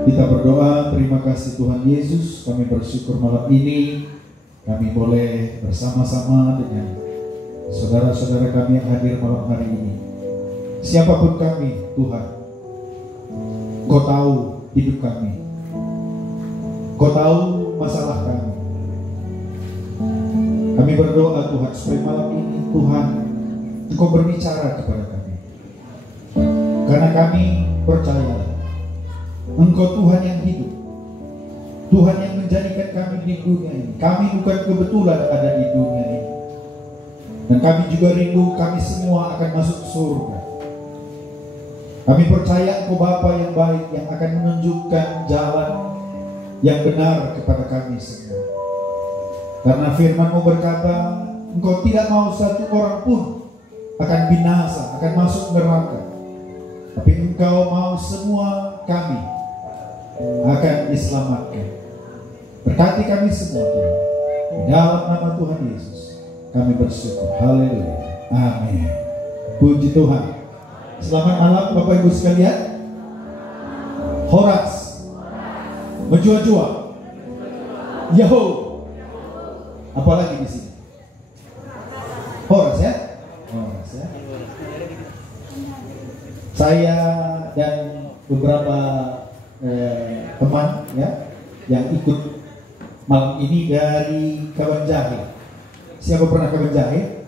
Kita berdoa, terima kasih Tuhan Yesus, kami bersyukur malam ini kami boleh bersama-sama dengan saudara-saudara kami yang hadir malam hari ini. Siapapun kami, Tuhan, Kau tahu hidup kami, Kau tahu masalah kami. Kami berdoa Tuhan supaya malam ini Tuhan Engkau berbicara kepada kami, karena kami percaya Engkau Tuhan yang hidup, Tuhan yang menjadikan kami di dunia ini. Kami bukan kebetulan ada di dunia ini, dan kami juga rindu kami semua akan masuk surga. Kami percaya Engkau Bapa yang baik, yang akan menunjukkan jalan yang benar kepada kami semua. Karena firman-Mu berkata, Engkau tidak mau satu orang pun akan binasa, akan masuk neraka, tapi Engkau mau semua kami akan diselamatkan. Berkati kami semua Tuhan, di dalam nama Tuhan Yesus kami bersyukur. Haleluya, amin. Puji Tuhan. Selamat malam Bapak Ibu sekalian. Horas, menjua-jua, Yaho. Apalagi di sini? Horas ya? Horas ya. Saya dan beberapa teman ya yang ikut malam ini dari Kabanjahe. Siapa pernah Kabanjahe?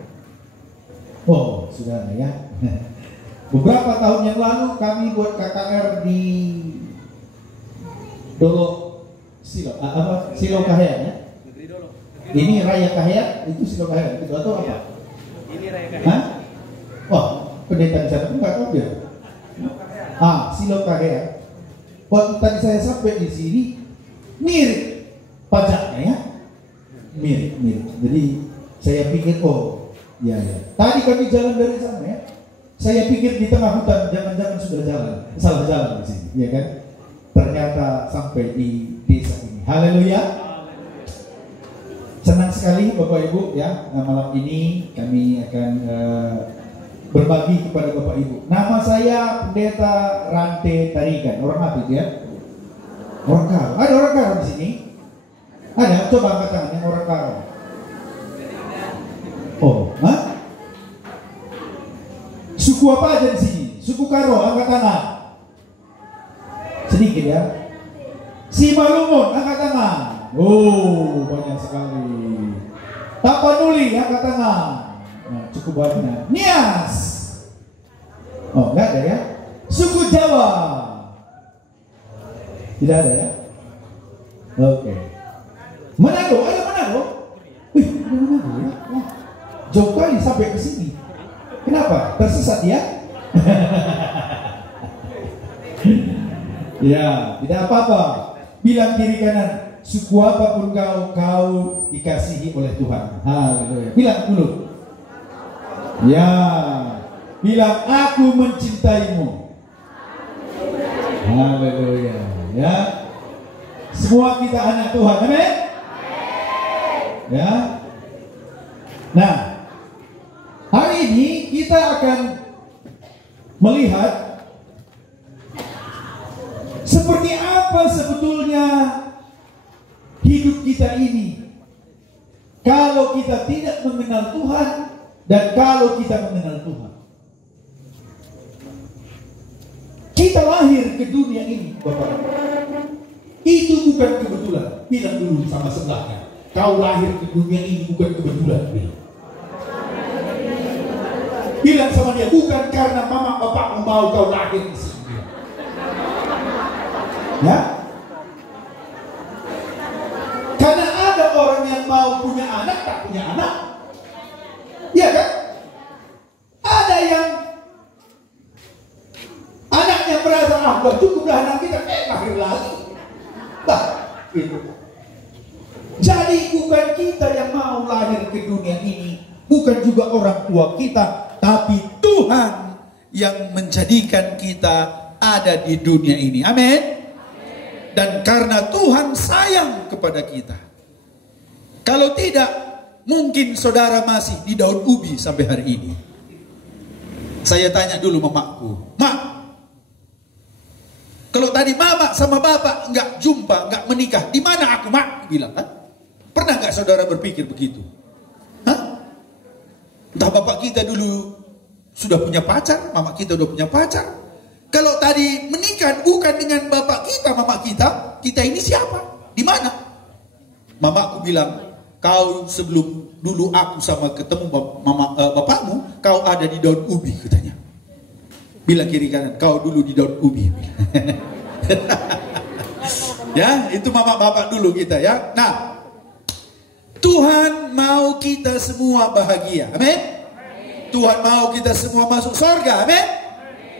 Oh, sudah ya. Beberapa tahun yang lalu kami buat KKR di Dolo Silo, Silo Kahaya ya. Ini Raya Kahaya, itu Silo Kahaya itu atau apa? Ini Raya Kahaya. Hah? Wah, pendeta di sana pun nggak tahu dia. Silo Kahaya. Waktu tadi saya sampai di sini mirip pajaknya ya, mirip. Jadi saya pikir ya. Tadi kami jalan dari sana ya. Saya pikir di tengah hutan, jangan-jangan sudah salah jalan di sini, ya kan? Ternyata sampai di desa ini. Haleluya. Senang sekali Bapak Ibu ya, malam ini kami akan berbagi kepada Bapak Ibu. Nama saya Pendeta Rante Tarigan. Orang apa itu ya? Orang Karo. Ada orang Karo di sini? Ada? Coba angkat tangan yang orang Karo. Suku apa aja di sini? Suku Karo, angkat tangan. Sedikit ya. Simalungun, angkat tangan. Banyak sekali. Tapanuli, angkat tangan. Nah, cukup banyak. Nias. Enggak ada ya. Suku Jawa. Tidak ada ya. Oke. Manado, ada Manado? Wih, ada Manado ya. Wah, jauh kali sampai ke sini. Kenapa? Tersesat ya? Ya, tidak apa-apa. Bilang kiri kanan, suku apapun kau dikasihi oleh Tuhan. Haleluya. Bilang dulu. Ya, bilang aku mencintaimu. Haleluya. Ya, semua kita anak Tuhan. Amin. Ya. Nah, hari ini kita akan melihat seperti apa sebetulnya hidup kita ini kalau kita tidak mengenal Tuhan. Dan kalau kita mengenal Tuhan, kita lahir ke dunia ini, Bapak. Itu bukan kebetulan. Bilang dulu sama sebelahnya, kau lahir ke dunia ini bukan kebetulan. Bilang sama dia, bukan karena mama bapak mau kau lahir di sini. Ya? Karena ada orang yang mau punya anak, tak punya anak. Iya kan? Ada yang anaknya merasa udah cukuplah anak kita, lahir lagi. Gitu. Jadi bukan kita yang mau lahir ke dunia ini, bukan juga orang tua kita, tapi Tuhan yang menjadikan kita ada di dunia ini. Amin. Dan karena Tuhan sayang kepada kita. Kalau tidak, mungkin saudara masih di daun ubi sampai hari ini. Saya tanya dulu mamaku, "Mak, kalau tadi mama sama bapak nggak jumpa, nggak menikah, di mana aku, Mak?" Bilang kan. Pernah nggak saudara berpikir begitu? Hah? Entah bapak kita dulu sudah punya pacar, mama kita udah punya pacar. Kalau tadi menikah bukan dengan bapak kita, mama kita ini siapa? Di mana? Mamaku bilang, "Kau sebelum dulu aku sama ketemu bapakmu, kau ada di daun ubi," katanya. Bilang kiri kanan, "Kau dulu di daun ubi." Ya, itu mama bapak dulu kita ya. Nah, Tuhan mau kita semua bahagia. Amin. Tuhan mau kita semua masuk surga. Amin.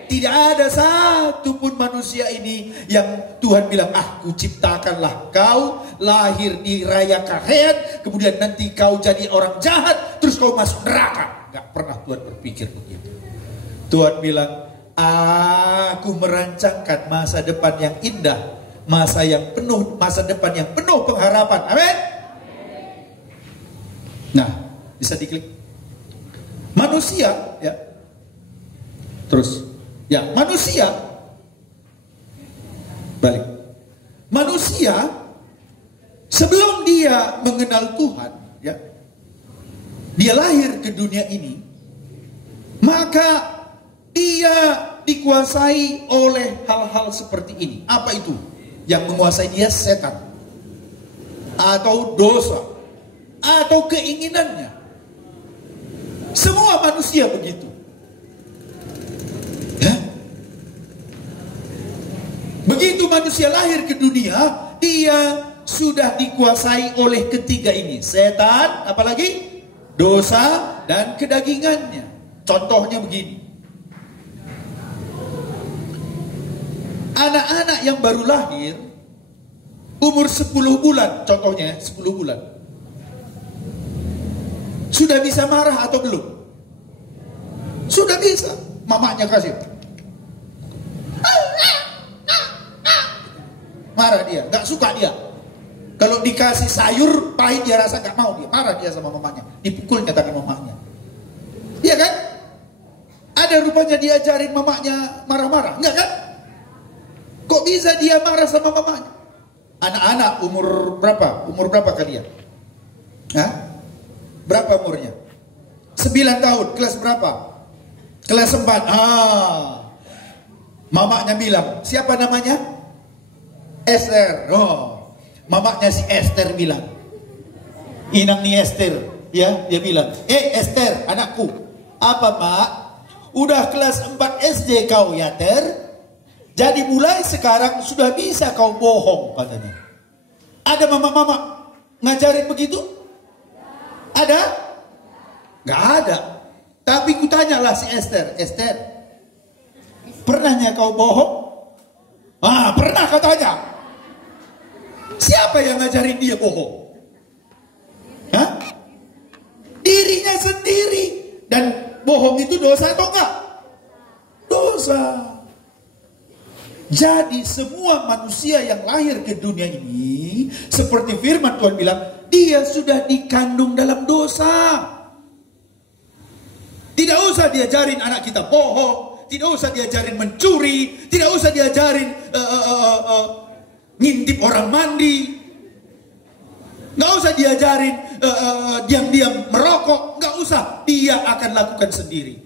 Tidak ada satu pun manusia ini yang Tuhan bilang, "Aku ciptakanlah kau lahir di raya karet, kemudian nanti kau jadi orang jahat, terus kau masuk neraka." Gak pernah Tuhan berpikir begitu. Tuhan bilang, "Aku merancangkan masa depan yang indah, masa depan yang penuh pengharapan." Amin. Nah, bisa diklik. Manusia, ya. Terus. Ya, manusia balik. Manusia sebelum dia mengenal Tuhan, ya, dia lahir ke dunia ini, maka dia dikuasai oleh hal-hal seperti ini. Apa itu? Yang menguasai dia setan, atau dosa, atau keinginannya. Semua manusia begitu. Begitu manusia lahir ke dunia, dia sudah dikuasai oleh ketiga ini. Setan, apalagi? Dosa dan kedagingannya. Contohnya begini. Anak-anak yang baru lahir, umur 10 bulan, contohnya 10 bulan. Sudah bisa marah atau belum? Sudah bisa. Mamanya kasih. Marah dia, gak suka dia. Kalau dikasih sayur pahit dia rasa gak mau, dia marah dia sama mamanya. Dipukulnya tangan mamanya. Iya kan? Ada rupanya diajarin mamanya marah-marah, enggak kan? Kok bisa dia marah sama mamanya? Anak-anak umur berapa? Umur berapa kalian? Hah? Berapa umurnya? 9 tahun, kelas berapa? Kelas 4. Mamanya bilang, siapa namanya? Esther. Oh, mamanya si Esther bilang, "Inang ni Esther," ya, dia bilang, "Esther, anakku, apa mak? Udah kelas 4 SD kau ya, Ter? Jadi mulai sekarang sudah bisa kau bohong," katanya. Ada mama-mama ngajarin begitu? Ada? Gak ada. Tapi kutanyalah si Esther, "Esther, pernahnya kau bohong?" Pernah katanya. Siapa yang ngajarin dia bohong? Hah? Dirinya sendiri. Dan bohong itu dosa atau enggak? Dosa. Jadi semua manusia yang lahir ke dunia ini, seperti firman Tuhan bilang, dia sudah dikandung dalam dosa. Tidak usah diajarin anak kita bohong, tidak usah diajarin mencuri, tidak usah diajarin ngintip orang mandi, nggak usah diajarin diam-diam merokok, nggak usah, dia akan lakukan sendiri.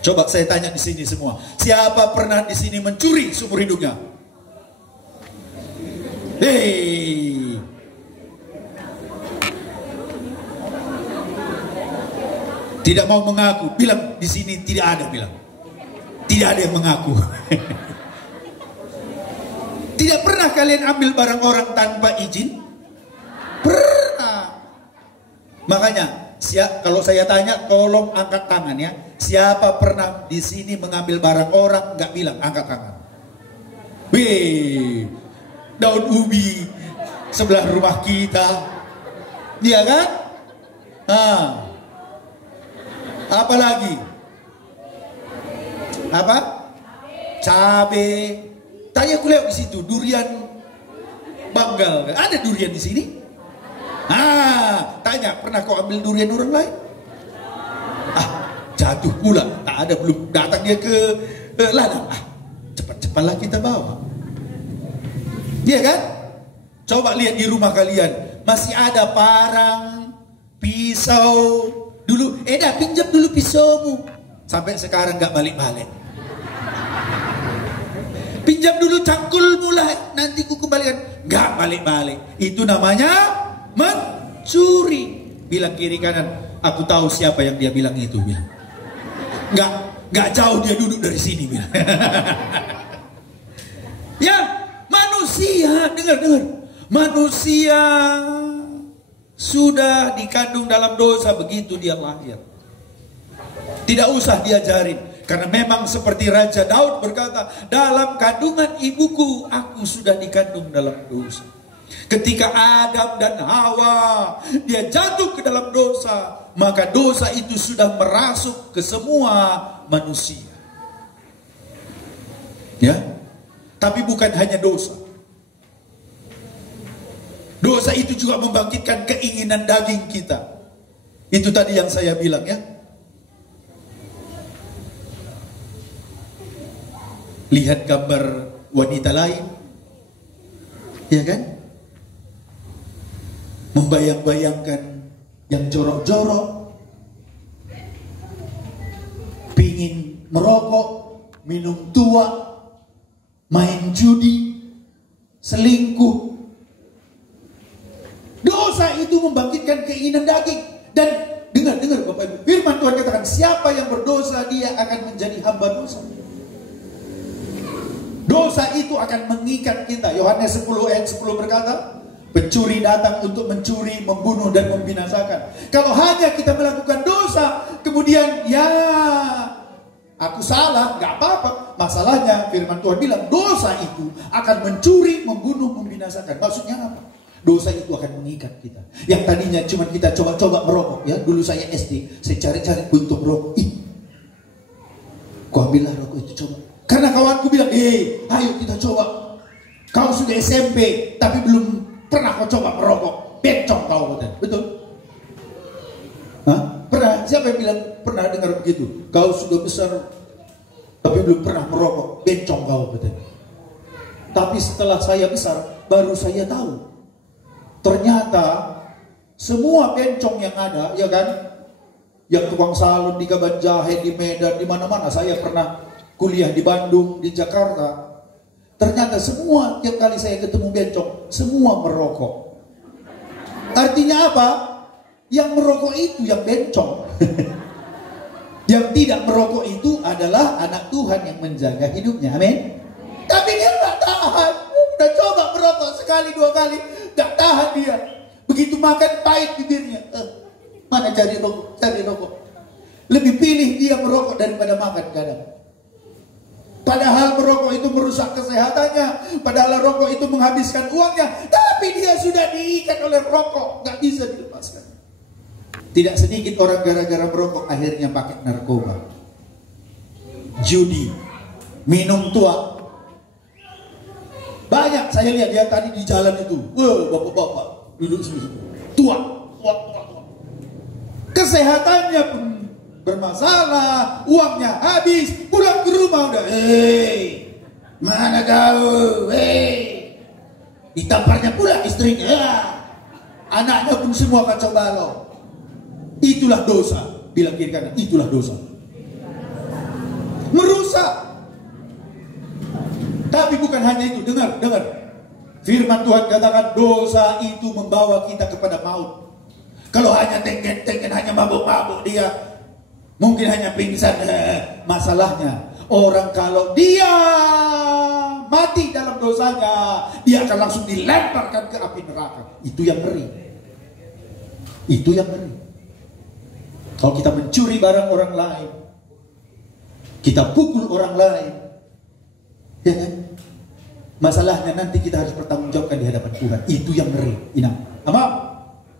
Coba saya tanya di sini semua, siapa pernah di sini mencuri seumur hidupnya? Hei, tidak mau mengaku, bilang di sini tidak ada, bilang tidak ada yang mengaku. Tidak pernah kalian ambil barang orang tanpa izin? Pernah. Makanya, kalau saya tanya, tolong angkat tangan ya. Siapa pernah di sini mengambil barang orang nggak bilang, angkat tangan. Wih, daun ubi sebelah rumah kita, iya kan? Apa lagi? Apa? Cabe. Tadi aku lihat di situ durian Banggal. Ada durian di sini? Tanya, pernah kau ambil durian orang lain? Jatuh pula, tak ada, belum datang dia ke ladang. Cepat-cepatlah kita bawa. Iya kan? Coba lihat di rumah kalian, masih ada parang, pisau. Dulu, pinjam dulu pisaumu. Sampai sekarang gak balik-balik. Pinjam dulu cangkulmu lah, nanti ku kembalikan. Gak balik-balik. Itu namanya mencuri. Bilang kiri kanan, aku tahu siapa yang dia bilang itu. Bilang. Gak jauh dia duduk dari sini. Bilang. Ya, manusia, dengar. Manusia sudah dikandung dalam dosa begitu dia lahir. Tidak usah diajarin. Karena memang seperti Raja Daud berkata, dalam kandungan ibuku aku sudah dikandung dalam dosa. Ketika Adam dan Hawa dia jatuh ke dalam dosa, maka dosa itu sudah merasuk ke semua manusia. Ya, tapi bukan hanya dosa. Dosa itu juga membangkitkan keinginan daging kita. Itu tadi yang saya bilang ya. Lihat gambar wanita lain, ya kan? Membayang-bayangkan yang jorok-jorok, pingin merokok, minum tua, main judi, selingkuh. Dosa itu membangkitkan keinginan daging. Dan dengar Bapak Ibu, firman Tuhan katakan, siapa yang berdosa dia akan menjadi hamba dosa. Dosa itu akan mengikat kita. Yohanes 10 ayat 10 berkata, pencuri datang untuk mencuri, membunuh dan membinasakan. Kalau hanya kita melakukan dosa, kemudian ya aku salah, gak apa-apa. Masalahnya firman Tuhan bilang dosa itu akan mencuri, membunuh, membinasakan. Maksudnya apa? Dosa itu akan mengikat kita. Yang tadinya cuma kita coba-coba merokok. Ya, dulu saya SD, saya cari-cari untuk merokok. Kau ambillah rokok itu, coba. Karena kawanku bilang, ayo kita coba. Kau sudah SMP, tapi belum pernah kau coba merokok. Bencong kau, betul? Hah? Pernah? Siapa yang bilang pernah dengar begitu? Kau sudah besar, tapi belum pernah merokok. Bencong kau, betul? Tapi setelah saya besar, baru saya tahu. Ternyata semua bencong yang ada, ya kan? Yang tukang salon di Kaban Jahe, di Medan, di mana-mana. Saya pernah kuliah di Bandung, di Jakarta. Ternyata semua, tiap kali saya ketemu bencong, semua merokok. Artinya apa? Yang merokok itu yang bencong. Yang tidak merokok itu adalah anak Tuhan yang menjaga hidupnya. Amin. Tapi dia gak tahan. Udah coba merokok sekali, 2 kali, gak tahan dia. Begitu makan pahit bibirnya. Mana cari rokok. Lebih pilih dia merokok daripada makan kadang. Padahal merokok itu merusak kesehatannya. Padahal rokok itu menghabiskan uangnya. Tapi dia sudah diikat oleh rokok. Gak bisa dilepaskan. Tidak sedikit orang gara-gara merokok akhirnya pakai narkoba, judi, minum tua. Banyak saya lihat dia tadi di jalan itu. Bapak-bapak duduk sini. Tua. Kesehatannya pun bermasalah, uangnya habis, pulang ke rumah udah, mana kau, ditamparnya pula istrinya, anaknya pun semua kacau balau. Itulah dosa, bilang kiri kanan, itulah dosa, merusak. Tapi bukan hanya itu, dengar, firman Tuhan katakan dosa itu membawa kita kepada maut. Kalau hanya tengken, hanya mabuk-mabuk dia, mungkin hanya pingsan. Masalahnya orang kalau dia mati dalam dosanya, dia akan langsung dilemparkan ke api neraka. Itu yang ngeri. Kalau kita mencuri barang orang lain, kita pukul orang lain, ya kan? Masalahnya nanti kita harus bertanggungjawabkan di hadapan Tuhan. Itu yang ngeri.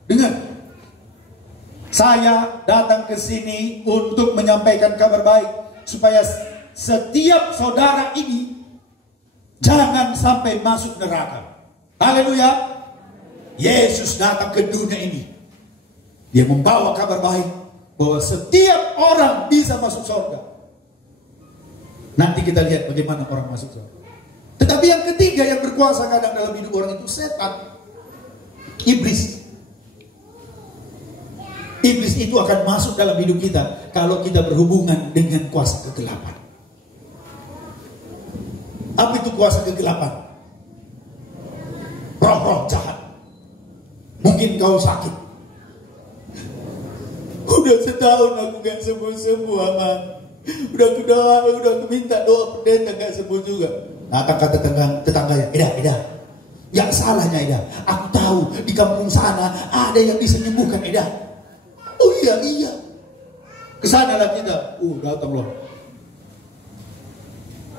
Dengar. Saya datang ke sini untuk menyampaikan kabar baik supaya setiap saudara ini jangan sampai masuk neraka. Haleluya. Yesus datang ke dunia ini. Dia membawa kabar baik bahwa setiap orang bisa masuk surga. Nanti kita lihat bagaimana orang masuk surga. Tetapi yang ketiga yang berkuasa kadang dalam hidup orang itu setan. Iblis. Iblis itu akan masuk dalam hidup kita kalau kita berhubungan dengan kuasa kegelapan. Apa itu kuasa kegelapan? Roh-roh jahat. Mungkin kau sakit. Udah setahun aku gak sembuh-sembuh, Aman. Udah aku minta doa pendeta gak sembuh juga. Nah, kata tetangganya, Eda, yang salahnya Eda, aku tahu di kampung sana ada yang bisa menyembuhkan Eda. Oh iya. Kesanalah kita. Datang loh.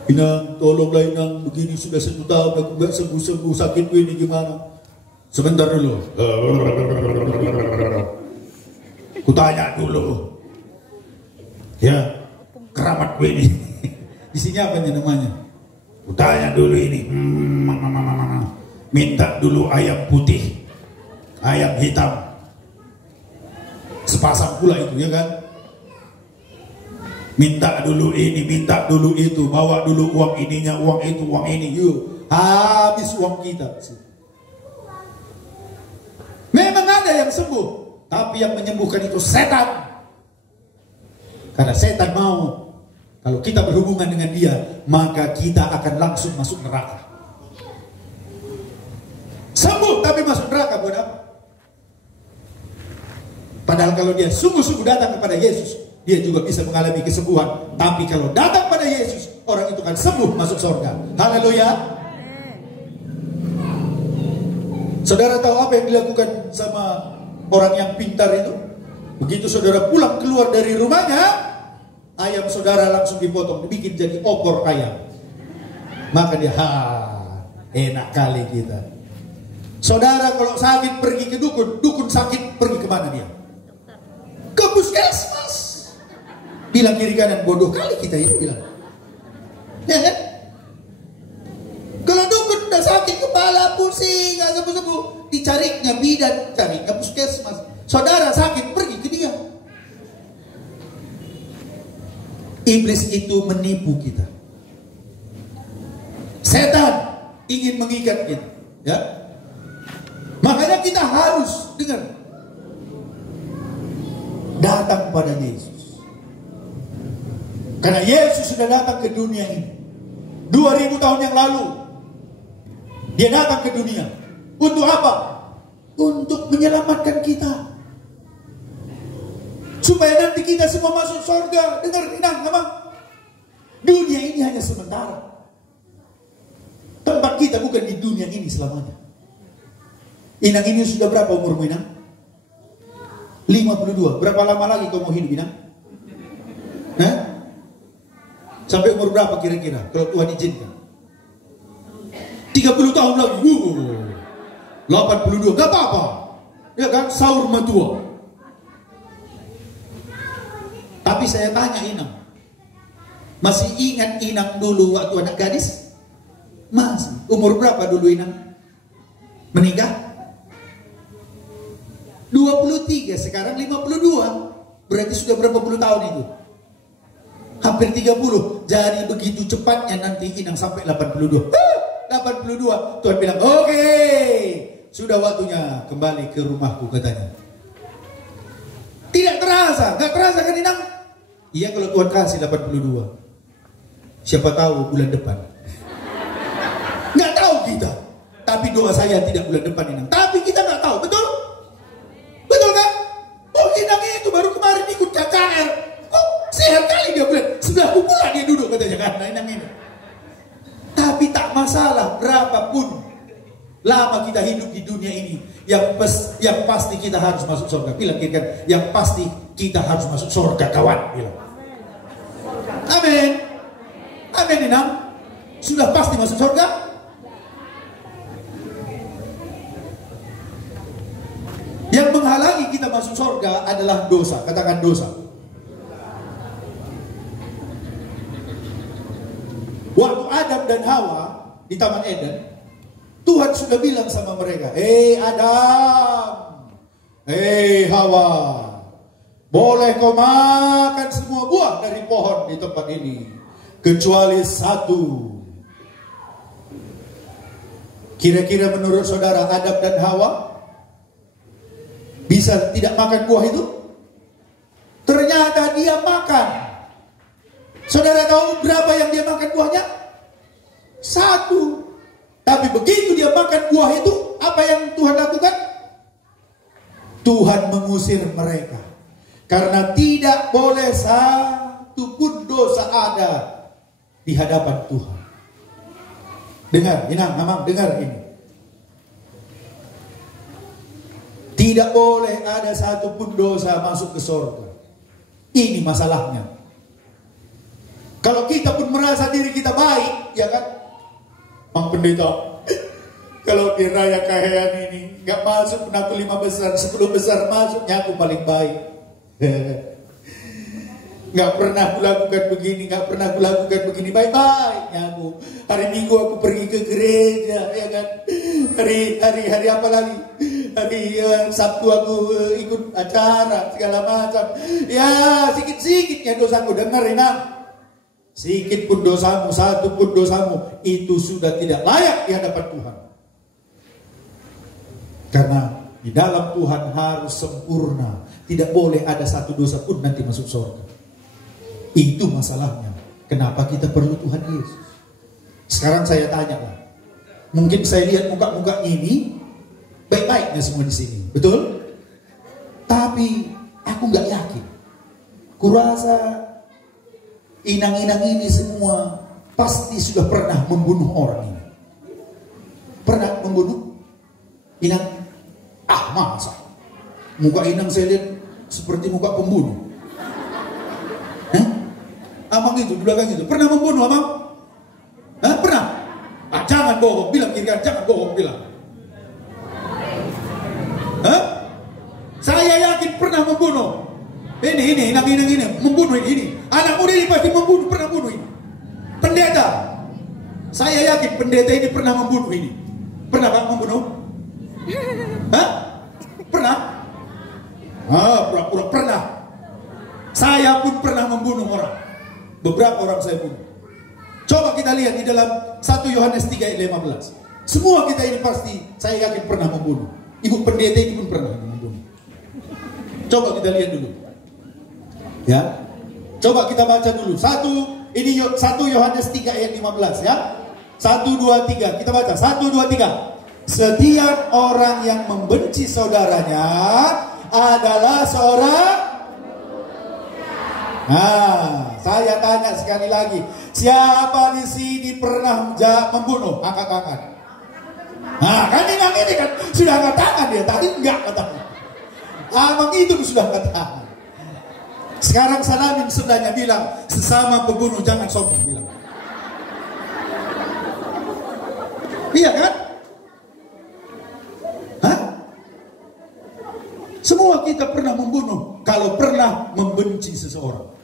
Inang, tolonglah Inang, begini sudah 1 tahun aku gak sembuh-sembuh, sakitku ini gimana? Sebentar dulu. Kutanya dulu. Ya, keramat gue ini. Di sini apa namanya? Kutanya dulu ini. Minta dulu ayam putih, ayam hitam, sepasang pula itu, ya kan? Minta dulu ini, minta dulu itu, bawa dulu uang ininya, uang itu, uang ini. Yuk, habis uang kita. Memang ada yang sembuh, tapi yang menyembuhkan itu setan. Karena setan mau kalau kita berhubungan dengan dia, maka kita akan langsung masuk neraka. Sembuh tapi masuk neraka buat apa? Padahal kalau dia sungguh-sungguh datang kepada Yesus, dia juga bisa mengalami kesembuhan. Tapi kalau datang pada Yesus, orang itu akan sembuh masuk surga. Haleluya. Saudara tahu apa yang dilakukan sama orang yang pintar itu? Begitu saudara pulang keluar dari rumahnya, ayam saudara langsung dipotong, dibikin jadi opor ayam. Maka dia, enak kali kita. Saudara kalau sakit pergi ke dukun, dukun sakit pergi kemana dia? Ke puskesmas. Bilang kiri kanan, bodoh kali kita ini bilang. Ya kan? Kalau dukun udah sakit kepala pusing, gak sembuh-sembuh, dicarinya bidan, carinya puskesmas. Saudara sakit pergi ke dia. Iblis itu menipu kita. Setan ingin mengikat kita, ya. Makanya kita harus dengar, datang pada Yesus. Karena Yesus sudah datang ke dunia ini 2000 tahun yang lalu. Dia datang ke dunia untuk apa? Untuk menyelamatkan kita, supaya nanti kita semua masuk surga. Dengar, memang dunia ini hanya sementara. Tempat kita bukan di dunia ini selamanya. Inang ini sudah berapa umurmu, Inang? 52. Berapa lama lagi kau mau hidup, Inang? Sampai umur berapa kira-kira kalau Tuhan izinkan? 30 tahun lagi. 82. Gak apa-apa. Ya kan, sahur matua. Tapi saya tanya Inang, masih ingat Inang dulu waktu anak gadis? Masih. Umur berapa dulu Inang menikah? 23, sekarang 52. Berarti sudah berapa puluh tahun itu? Hampir 30. Jadi begitu cepatnya nanti Inang sampai 82. 82. Tuhan bilang, oke, sudah waktunya kembali ke rumahku, katanya. Tidak terasa, gak terasa kan Inang? Iya, kalau Tuhan kasih 82. Siapa tahu bulan depan. Gak tahu kita. Tapi doa saya tidak bulan depan Inang. Tapi kita gak tahu, betul? Betul kan? Oh, Inang itu baru kemarin ikut KKR. Kok sehat kali dia bilang. Sebelah pula dia duduk, katanya kan. Nah, Inang ini. Tapi tak masalah berapapun lama kita hidup di dunia ini, yang pasti kita harus masuk surga. Bilang kan, yang pasti kita harus masuk surga, kawan. Bilang. Amin. Amin, Inang. Sudah pasti masuk surga. Yang menghalangi kita masuk surga adalah dosa. Katakan dosa. Waktu Adam dan Hawa di Taman Eden, Tuhan sudah bilang sama mereka, hei Adam, hei Hawa, boleh kau makan semua buah dari pohon di tempat ini, kecuali satu. Kira-kira menurut saudara Adam dan Hawa bisa tidak makan buah itu? Ternyata dia makan. Saudara tahu berapa yang dia makan buahnya? Satu. Tapi begitu dia makan buah itu, apa yang Tuhan lakukan? Tuhan mengusir mereka. Karena tidak boleh satu pun dosa ada di hadapan Tuhan. Dengar, Inang, Mamang, dengar ini. Tidak boleh ada satu pun dosa masuk ke surga. Ini masalahnya. Kalau kita pun merasa diri kita baik, ya kan? Mang Pendeta, kalau di raya kahayang ini nggak masuk pun aku 5 besar, 10 besar masuknya aku paling baik. Nggak pernah kulakukan begini, nggak pernah kulakukan begini, baik-baiknya aku. Hari Minggu aku pergi ke gereja, ya kan? Hari apa lagi? Hari Sabtu aku ikut acara segala macam. Ya sikit-sikitnya dosaku, dengerin ah. Sikit pun dosamu, satu pun dosamu, itu sudah tidak layak di hadapan Tuhan. Karena di dalam Tuhan harus sempurna. Tidak boleh ada satu dosa pun nanti masuk surga. Itu masalahnya. Kenapa kita perlu Tuhan Yesus? Sekarang saya tanya lah. Mungkin saya lihat muka-muka ini baik-baiknya semua di sini, betul? Tapi aku nggak yakin. Kurasa inang-inang ini semua pasti sudah pernah membunuh orang ini. Pernah membunuh? Inang? Ah, masa? Muka Inang saya lihat seperti muka pembunuh. Amang itu, di belakang itu. Pernah membunuh, Amang? Pernah? Ah, jangan bohong, bilang kiri kanan, jangan bohong, bilang. Saya yakin pernah membunuh. Ini, inang-inang ini, membunuh ini. Anak muda ini pasti membunuh, pernah bunuh ini. Pendeta. Saya yakin pendeta ini pernah membunuh ini. Pernah Pak membunuh? Pernah? Pura-pura pernah. Saya pun pernah membunuh orang. Beberapa orang saya bunuh. Coba kita lihat di dalam 1 Yohanes 3 ayat 15. Semua kita ini pasti, saya yakin pernah membunuh. Ibu pendeta ini pun pernah membunuh. Coba kita lihat dulu. Ya, coba kita baca dulu. 1 Yohanes 3 ayat 15 ya. 1, 2, 3. Kita baca 1, 2, 3. Setiap orang yang membenci saudaranya adalah seorang. Saya tanya sekali lagi, siapa di sini pernah membunuh? Angkat tangan. Kan ini kan sudah angkat tangan dia, tadi enggak katanya. Amang itu sudah angkat tangan. Sekarang salamin sebelahnya, bilang sesama pembunuh jangan sombong, bilang. Iya kan? Semua kita pernah membunuh kalau pernah membenci seseorang.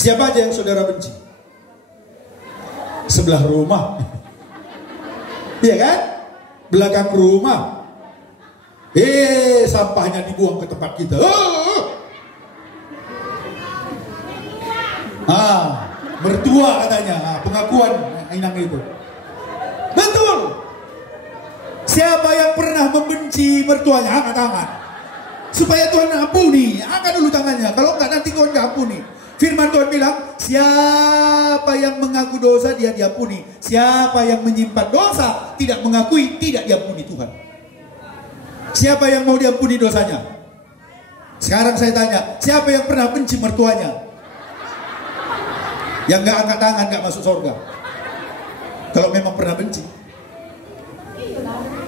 Siapa aja yang saudara benci? Sebelah rumah. Iya kan? Belakang rumah. Sampahnya dibuang ke tempat kita. Mertua katanya. Pengakuan Inang itu. Betul. Siapa yang pernah membenci mertuanya? Angkat tangan. Supaya Tuhan ampuni. Angkat dulu tangannya. Kalau enggak nanti Tuhan enggak ampuni. Firman Tuhan bilang, siapa yang mengaku dosa dia diampuni. Siapa yang menyimpan dosa tidak mengakui, tidak diampuni Tuhan. Siapa yang mau diampuni dosanya? Sekarang saya tanya, siapa yang pernah benci mertuanya? Yang gak angkat tangan gak masuk surga. Kalau memang pernah benci.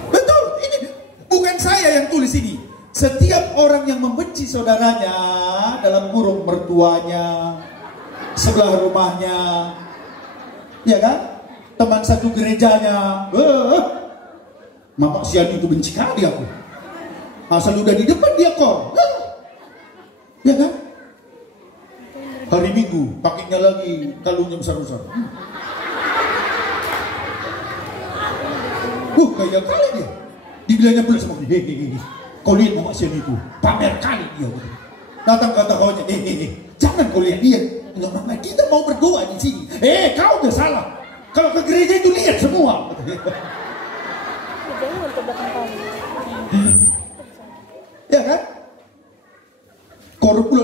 Betul, ini bukan saya yang tulis ini. Setiap orang yang membenci saudaranya, dalam kurung mertuanya, sebelah rumahnya, ya kan? Teman satu gerejanya, Mama Sian itu benci kali aku. Asal udah di depan dia kok, ya kan? Hari Minggu, pakainya lagi kalungnya besar-besar. Gaya kali dia. Dibilangnya pula sama dia, kau lihat Mama Sian itu, pamer kali dia. Datang kata kawannya, jangan kau lihat dia. Enggak, kita mau berdoa di sini. Kau udah salah. Kalau ke gereja itu lihat semua. Ya kan? Korup pula,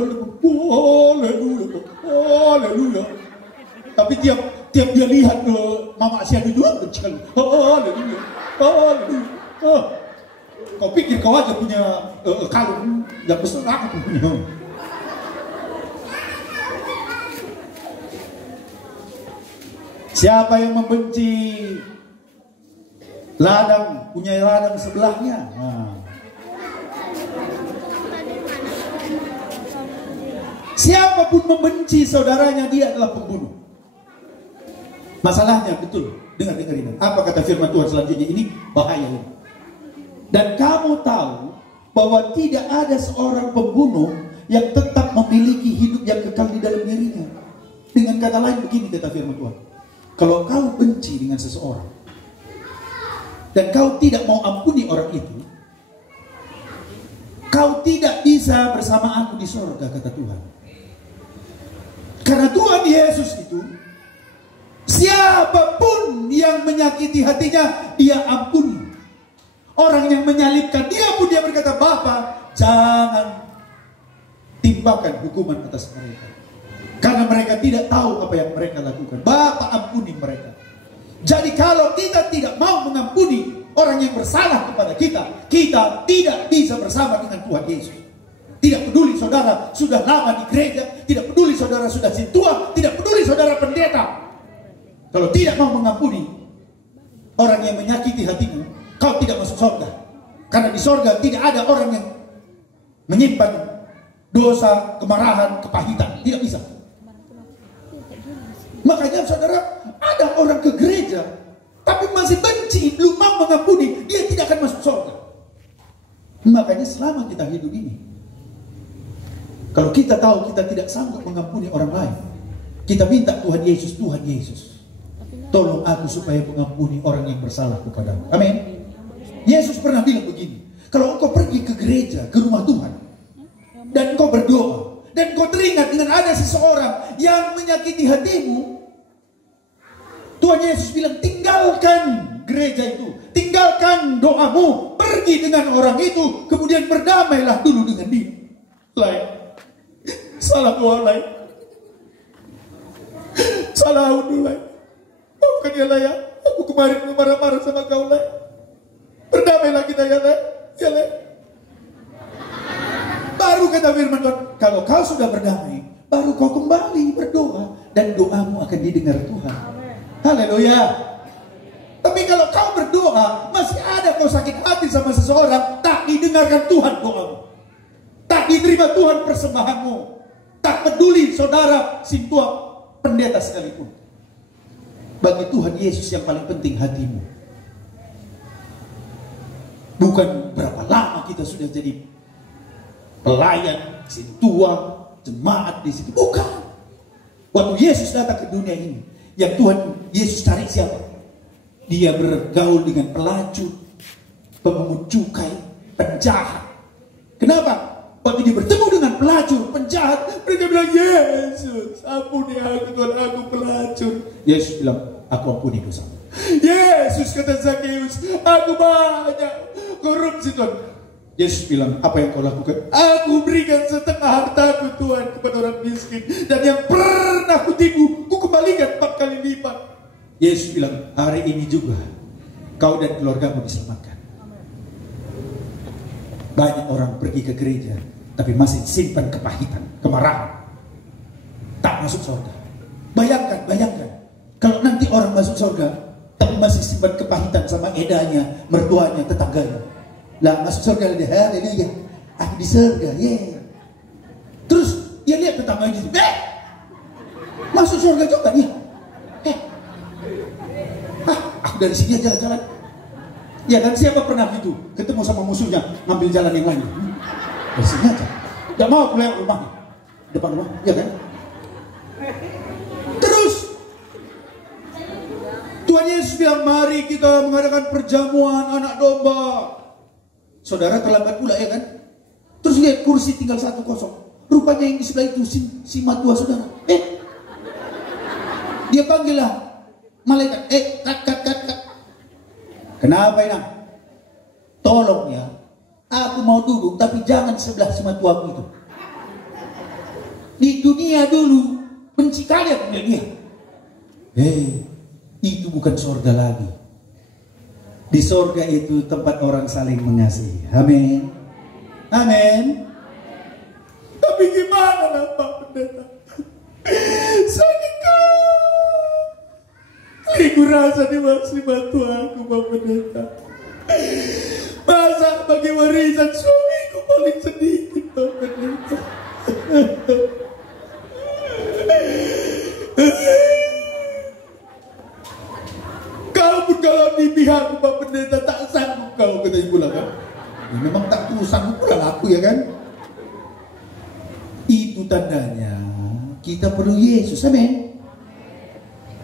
haleluya. Tapi tiap dia lihat Mama Sian itu, haleluya. Kau pikir kau aja punya kalung yang besar, aku punya. Siapa yang membenci ladang, punya ladang sebelahnya? Siapapun membenci saudaranya, dia adalah pembunuh. Masalahnya betul, dengar ini. Apa kata firman Tuhan selanjutnya? Ini bahaya ini. Dan kamu tahu bahwa tidak ada seorang pembunuh yang tetap memiliki hidup yang kekal di dalam dirinya. Dengan kata lain begini kata firman Tuhan. Kalau kau benci dengan seseorang dan kau tidak mau ampuni orang itu, kau tidak bisa bersama aku di surga, kata Tuhan. Karena Tuhan Yesus itu, siapapun yang menyakiti hatinya, dia ampuni. Orang yang menyalibkan dia pun dia berkata, Bapa, jangan timpakan hukuman atas mereka. Karena mereka tidak tahu apa yang mereka lakukan. Bapa, ampuni mereka. Jadi kalau kita tidak mau mengampuni orang yang bersalah kepada kita, kita tidak bisa bersama dengan Tuhan Yesus. Tidak peduli saudara sudah lama di gereja, tidak peduli saudara sudah sintua, tidak peduli saudara pendeta. Kalau tidak mau mengampuni orang yang menyakiti hatimu, kau tidak masuk surga. Karena di surga tidak ada orang yang menyimpan dosa, kemarahan, kepahitan. Tidak bisa. Makanya saudara, ada orang ke gereja tapi masih benci, belum mau mengampuni, dia tidak akan masuk surga. Makanya selama kita hidup ini, kalau kita tahu kita tidak sanggup mengampuni orang lain, kita minta Tuhan Yesus, tolong aku supaya mengampuni orang yang bersalah kepadamu. Amin. Yesus pernah bilang begini, kalau engkau pergi ke gereja, ke rumah Tuhan, dan engkau berdoa, dan engkau teringat dengan ada seseorang yang menyakiti hatimu, Tuhan Yesus bilang, tinggalkan gereja itu, tinggalkan doamu, pergi dengan orang itu, kemudian berdamailah dulu dengan dia. Lain, salah doa lain, salah dulu lain. Bukan ya lah ya, aku kemarin marah-marah sama kau lah. Berdamailah kita ya lah, ya lah. Baru kata firman Tuhan, kalau kau sudah berdamai, baru kau kembali berdoa dan doamu akan didengar Tuhan. Haleluya. Tapi kalau kau berdoa masih ada kau sakit hati sama seseorang, tak didengarkan Tuhan doamu, tak diterima Tuhan persembahanmu, tak peduli saudara sintua pendeta sekalipun. Bagi Tuhan Yesus yang paling penting hatimu. Bukan berapa lama kita sudah jadi pelayan, sintua, jemaat di situ. Bukan. Waktu Yesus datang ke dunia ini, yang Tuhan Yesus cari siapa? Dia bergaul dengan pelacur, pemungut cukai, penjahat. Kenapa? Waktu dia bertemu dengan pelacur, penjahat, mereka bilang, Yesus, ampuni aku Tuhan, aku pelacur. Yesus bilang, aku ampuni dosamu. Yesus kata Zakeus, aku banyak korupsi Tuhan. Yesus bilang, apa yang kau lakukan? Aku berikan setengah hartaku Tuhan kepada orang miskin, dan yang pernah kutipu, ku kembalikan 4 kali lipat. Yesus bilang, hari ini juga kau dan keluargamu diselamatkan. Banyak orang pergi ke gereja tapi masih simpan kepahitan, kemarahan, tak masuk surga. Bayangkan kalau nanti orang masuk surga tapi masih simpan kepahitan sama edanya, mertuanya, tetangganya. Lah masuk surga dia, haleluya, aku di surga, yeah. Terus dia lihat tetangganya, masuk surga juga dia. Aku dari sini jalan-jalan. Ya kan, siapa pernah gitu ketemu sama musuhnya ngambil jalan yang lain? Dari sini aja. Gak mau pulang rumah, depan rumah, ya kan? Terus Tuhan Yesus bilang, mari kita mengadakan perjamuan anak domba. Saudara terlambat pula ya kan? Terus lihat kursi tinggal 1 kosong. Rupanya yang di sebelah itu si matua saudara. Dia panggil lah malaikat. Kat. Kenapa ini? Tolong ya, aku mau duduk tapi jangan sebelah si matua itu. Di dunia dulu benci kalian dengan dia. Itu bukan surga lagi. Di surga itu tempat orang saling mengasihi. Amin. Amin. Tapi gimana Pak Pendeta? Sakit kali ku rasa dimaksud bantu aku Pak Pendeta. Masa bagi warisan suamiku paling sedikit Pak Pendeta. Kau pun kalau di pihak Pak Pendeta tak sanggup kau katanya pula kan. Ya, memang tak sanggup pula aku ya kan. Itu tandanya kita perlu Yesus. Amin.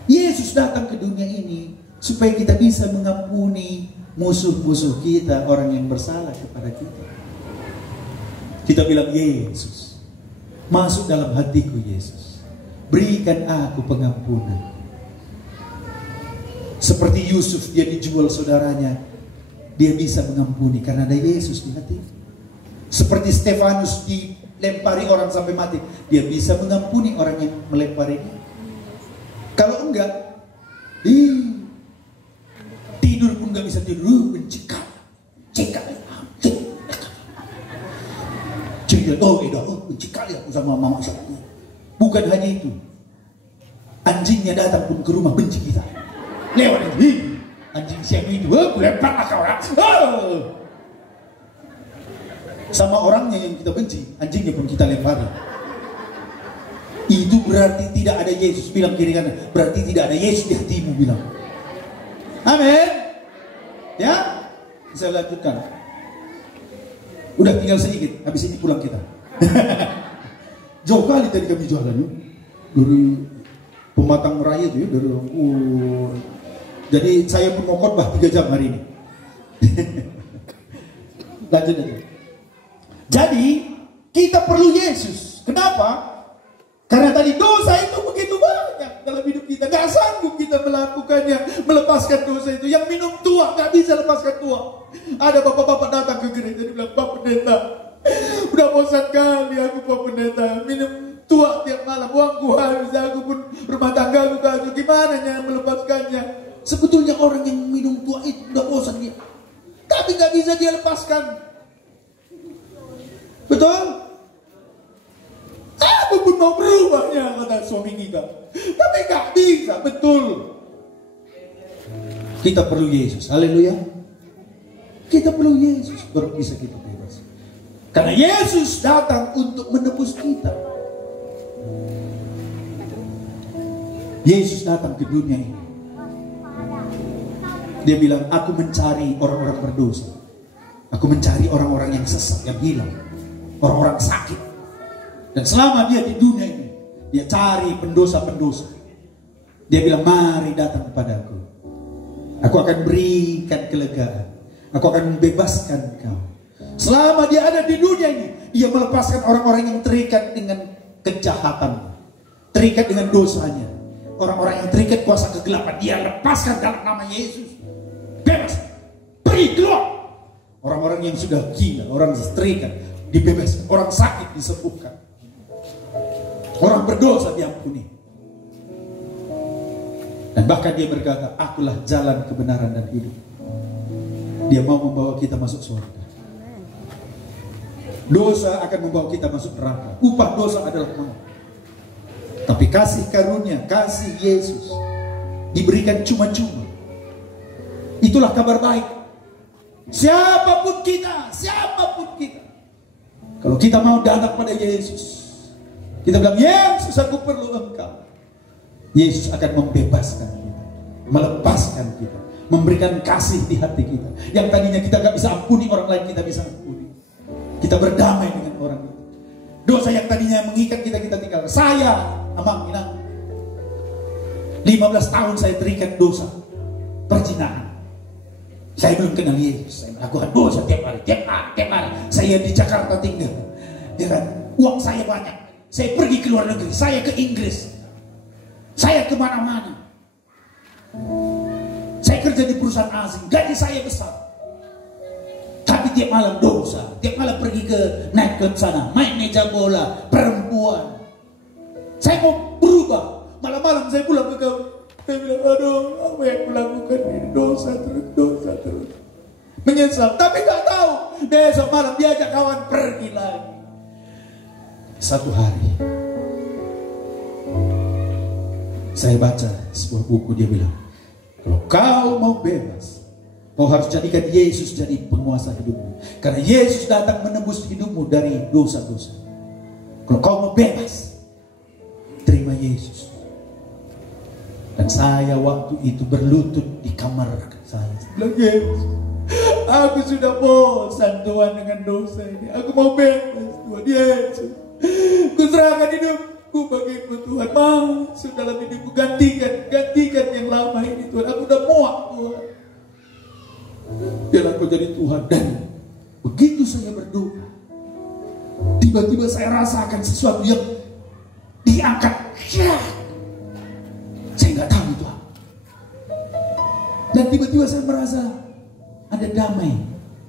Yesus datang ke dunia ini supaya kita bisa mengampuni musuh-musuh kita, orang yang bersalah kepada kita. Kita bilang, Yesus, masuk dalam hatiku Yesus, berikan aku pengampunan. Seperti Yusuf, dia dijual saudaranya, dia bisa mengampuni karena ada Yesus di hati. Seperti Stefanus dilempari orang sampai mati, dia bisa mengampuni orang yang melempari dia. Kalau enggak, tidur pun enggak bisa tidur, mencekak, mencekak aku sama mama saya. Bukan hanya itu, anjingnya datang pun ke rumah benci kita. Lewat ini, anjing siang itu, lempar kau orang. Sama orangnya yang kita benci, anjingnya pun kita lempari. Itu berarti tidak ada Yesus. Bilang kiri kanan, berarti tidak ada Yesus di hatimu, bilang. Amin. Ya, bisa lanjutkan. Udah tinggal sedikit, habis ini pulang kita. Jauh kali tadi kami jualan yuk. Dari Pematang Raya itu ya, dari jadi saya pun mau khotbah 3 jam hari ini. Lanjut aja. Jadi kita perlu Yesus. Kenapa? Karena tadi dosa itu begitu banyak dalam hidup kita. Gak sanggup kita melakukannya, melepaskan dosa itu. Yang minum tua gak bisa lepaskan tua. Ada bapak-bapak datang ke gereja, dia bilang, Pak Pendeta, udah bosan kali aku Pak Pendeta, minum tua tiap malam, uangku habis, aku pun rumah tangga aku kacau, gimana nya melepaskannya? Sebetulnya orang yang minum tua itu udah bosan dia, tapi gak bisa dia lepaskan. Betul? Aku pun mau berubahnya, kata suami kita, tapi gak bisa. Betul. Kita perlu Yesus. Haleluya. Kita perlu Yesus baru bisa kita bebas. Karena Yesus datang untuk menebus kita. Yesus datang ke dunia ini. Dia bilang, aku mencari orang-orang berdosa. Aku mencari orang-orang yang sesat, yang hilang, orang-orang sakit. Dan selama dia di dunia ini, dia cari pendosa-pendosa. Dia bilang, mari datang kepadaku. Aku akan berikan kelegaan. Aku akan membebaskan kau. Selama dia ada di dunia ini, dia melepaskan orang-orang yang terikat dengan kejahatan, terikat dengan dosanya. Orang-orang yang terikat kuasa kegelapan, dia lepaskan dalam nama Yesus. Bebas, pergi keluar. Orang-orang yang sudah gila, orang terikat, dibebaskan. Orang sakit disembuhkan. Orang berdosa diampuni. Dan bahkan dia berkata, akulah jalan kebenaran dan hidup. Dia mau membawa kita masuk surga. Dosa akan membawa kita masuk neraka. Upah dosa adalah maut. Tapi kasih karunia, kasih Yesus diberikan cuma-cuma. Itulah kabar baik. Siapapun kita, kalau kita mau datang pada Yesus, kita bilang, Yesus, aku perlu Engkau. Yesus akan membebaskan kita, melepaskan kita, memberikan kasih di hati kita. Yang tadinya kita gak bisa ampuni orang lain, kita bisa ampuni. Kita berdamai dengan orang itu. Dosa yang tadinya mengikat kita, kita tinggalkan. Saya, Amang Minang, 15 tahun saya terikat dosa. perzinahan. Saya belum kenal Yesus, saya melakukan dosa tiap hari. Saya di Jakarta tinggal, ya kan? Uang saya banyak. Saya pergi ke luar negeri, saya ke Inggris, saya kemana-mana. Saya kerja di perusahaan asing, gaji saya besar. Tapi tiap malam dosa, tiap malam pergi ke nightclub sana, main meja bola, perempuan. Saya mau berubah, malam-malam saya pulang ke kamu. Saya bilang, aduh, apa yang kulakukan ini, dosa terus. Menyesal, tapi gak tahu. Besok malam diajak kawan pergi lagi. Satu hari, saya baca sebuah buku, dia bilang, kalau kau mau bebas, kau harus jadikan Yesus jadi penguasa hidupmu. Karena Yesus datang menembus hidupmu dari dosa-dosa. Kalau kau mau bebas, terima Yesus. Dan saya waktu itu berlutut di kamar saya. Bilang, Yesus, aku sudah bosan Tuhan dengan dosa ini. Aku mau bebas Tuhan Yesus. Kuserahkan hidupku bagimu Tuhan. Masuk dalam hidupku, gantikan yang lama ini Tuhan. Aku udah muak Tuhan. Biar aku jadi Tuhan. Dan begitu saya berdoa, tiba-tiba saya rasakan sesuatu yang diangkat. Saya nggak tahu itu apa. Dan tiba-tiba saya merasa ada damai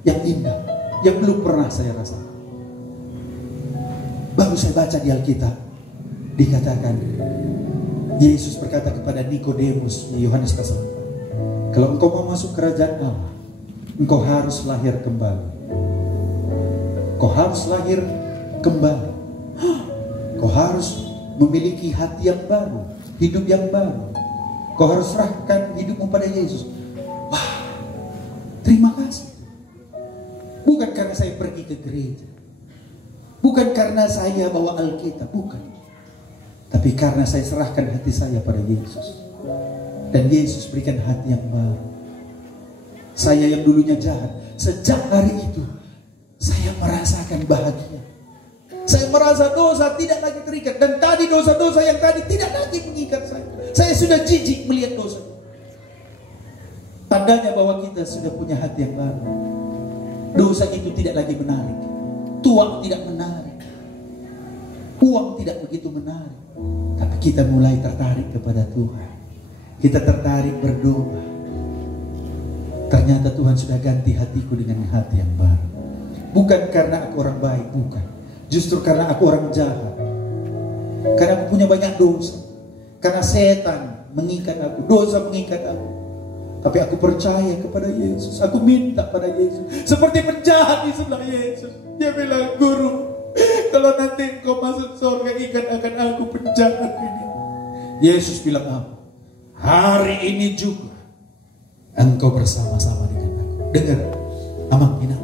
yang indah yang belum pernah saya rasakan. Baru saya baca di Alkitab, dikatakan Yesus berkata kepada Nikodemus di Yohanes pasal 4, kalau engkau mau masuk kerajaan Allah, engkau harus lahir kembali. Kau harus lahir kembali. Kau harus memiliki hati yang baru, hidup yang baru. Kau harus serahkan hidupmu pada Yesus. Wah, terima kasih. Bukan karena saya pergi ke gereja, bukan karena saya bawa Alkitab, bukan. Tapi karena saya serahkan hati saya pada Yesus. Dan Yesus berikan hati yang baru. Saya yang dulunya jahat, sejak hari itu saya merasakan bahagia. Saya merasa dosa tidak lagi terikat. Dan tadi dosa-dosa yang tadi tidak lagi mengikat saya. Saya sudah jijik melihat dosa. Tandanya bahwa kita sudah punya hati yang baru. Dosa itu tidak lagi menarik. Tuang tidak menarik. Uang tidak begitu menarik. Tapi kita mulai tertarik kepada Tuhan. Kita tertarik berdoa. Ternyata Tuhan sudah ganti hatiku dengan hati yang baru. Bukan karena aku orang baik, bukan. Justru karena aku orang jahat. Karena aku punya banyak dosa. Karena setan mengikat aku, dosa mengikat aku. Tapi aku percaya kepada Yesus. Aku minta pada Yesus. Seperti penjahat di sebelah Yesus. Dia bilang, Guru, kalau nanti engkau masuk surga, ingat akan aku penjahat ini. Yesus bilang apa? Hari ini juga engkau bersama-sama dengan aku. Dengar, Amang Ina.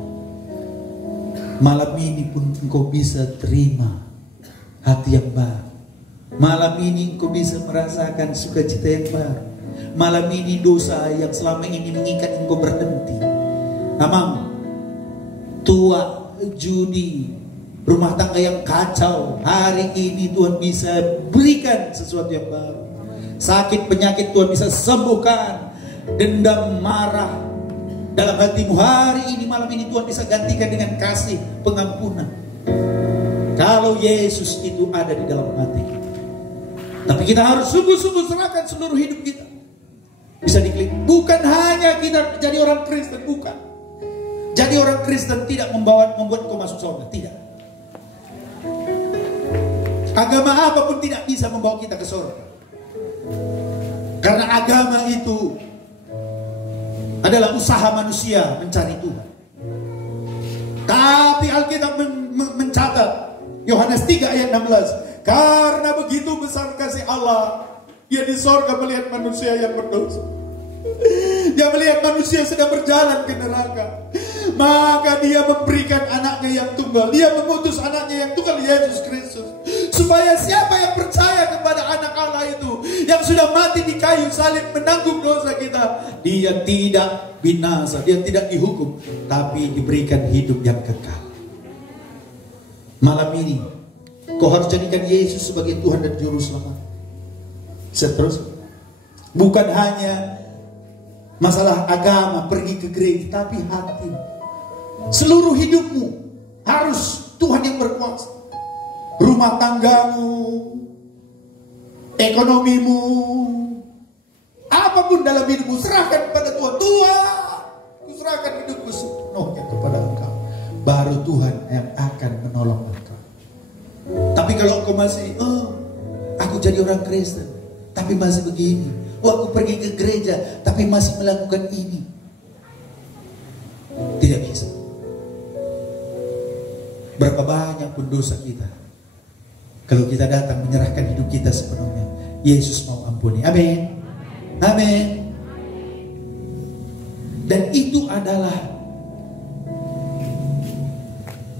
Malam ini pun engkau bisa terima hati yang baru. Malam ini engkau bisa merasakan sukacita yang baru. Malam ini dosa yang selama ini mengikat engkau berhenti. Amang, tua, judi, rumah tangga yang kacau, hari ini Tuhan bisa berikan sesuatu yang baru. Sakit penyakit Tuhan bisa sembuhkan. Dendam, marah dalam hatimu hari ini, malam ini Tuhan bisa gantikan dengan kasih pengampunan. Kalau Yesus itu ada di dalam hati kita. Tapi kita harus sungguh-sungguh serahkan seluruh hidup kita. Bisa diklik. Bukan hanya kita jadi orang Kristen, bukan. Jadi orang Kristen tidak membuat kau masuk surga, tidak. Agama apapun tidak bisa membawa kita ke surga. Karena agama itu adalah usaha manusia mencari Tuhan. Tapi Alkitab mencatat Yohanes 3 ayat 16, karena begitu besar kasih Allah, Dia di sorga melihat manusia yang berdosa. Dia melihat manusia sedang berjalan ke neraka. Maka Dia memberikan anaknya yang tunggal. Dia mengutus anaknya yang tunggal, Yesus Kristus, supaya siapa yang percaya kepada anak Allah itu, yang sudah mati di kayu salib menanggung dosa kita, dia tidak binasa, dia tidak dihukum, tapi diberikan hidup yang kekal. Malam ini kau harus jadikan Yesus sebagai Tuhan dan Juru Selamat. Seterusnya, bukan hanya masalah agama, pergi ke gereja, tapi hati. Seluruh hidupmu harus Tuhan yang berkuasa. Rumah tanggamu, ekonomimu, apapun dalam hidupmu, serahkan kepada Tuhan. Tuhan, aku serahkan hidupku sepenuhnya kepada Engkau. Baru Tuhan yang akan menolong engkau. Tapi kalau engkau masih, aku jadi orang Kristen, tapi masih begini. Aku pergi ke gereja, tapi masih melakukan ini. Tidak bisa. Berapa banyak pun dosa kita, kalau kita datang menyerahkan hidup kita sepenuhnya, Yesus mau ampuni. Amin. Amin. Dan itu adalah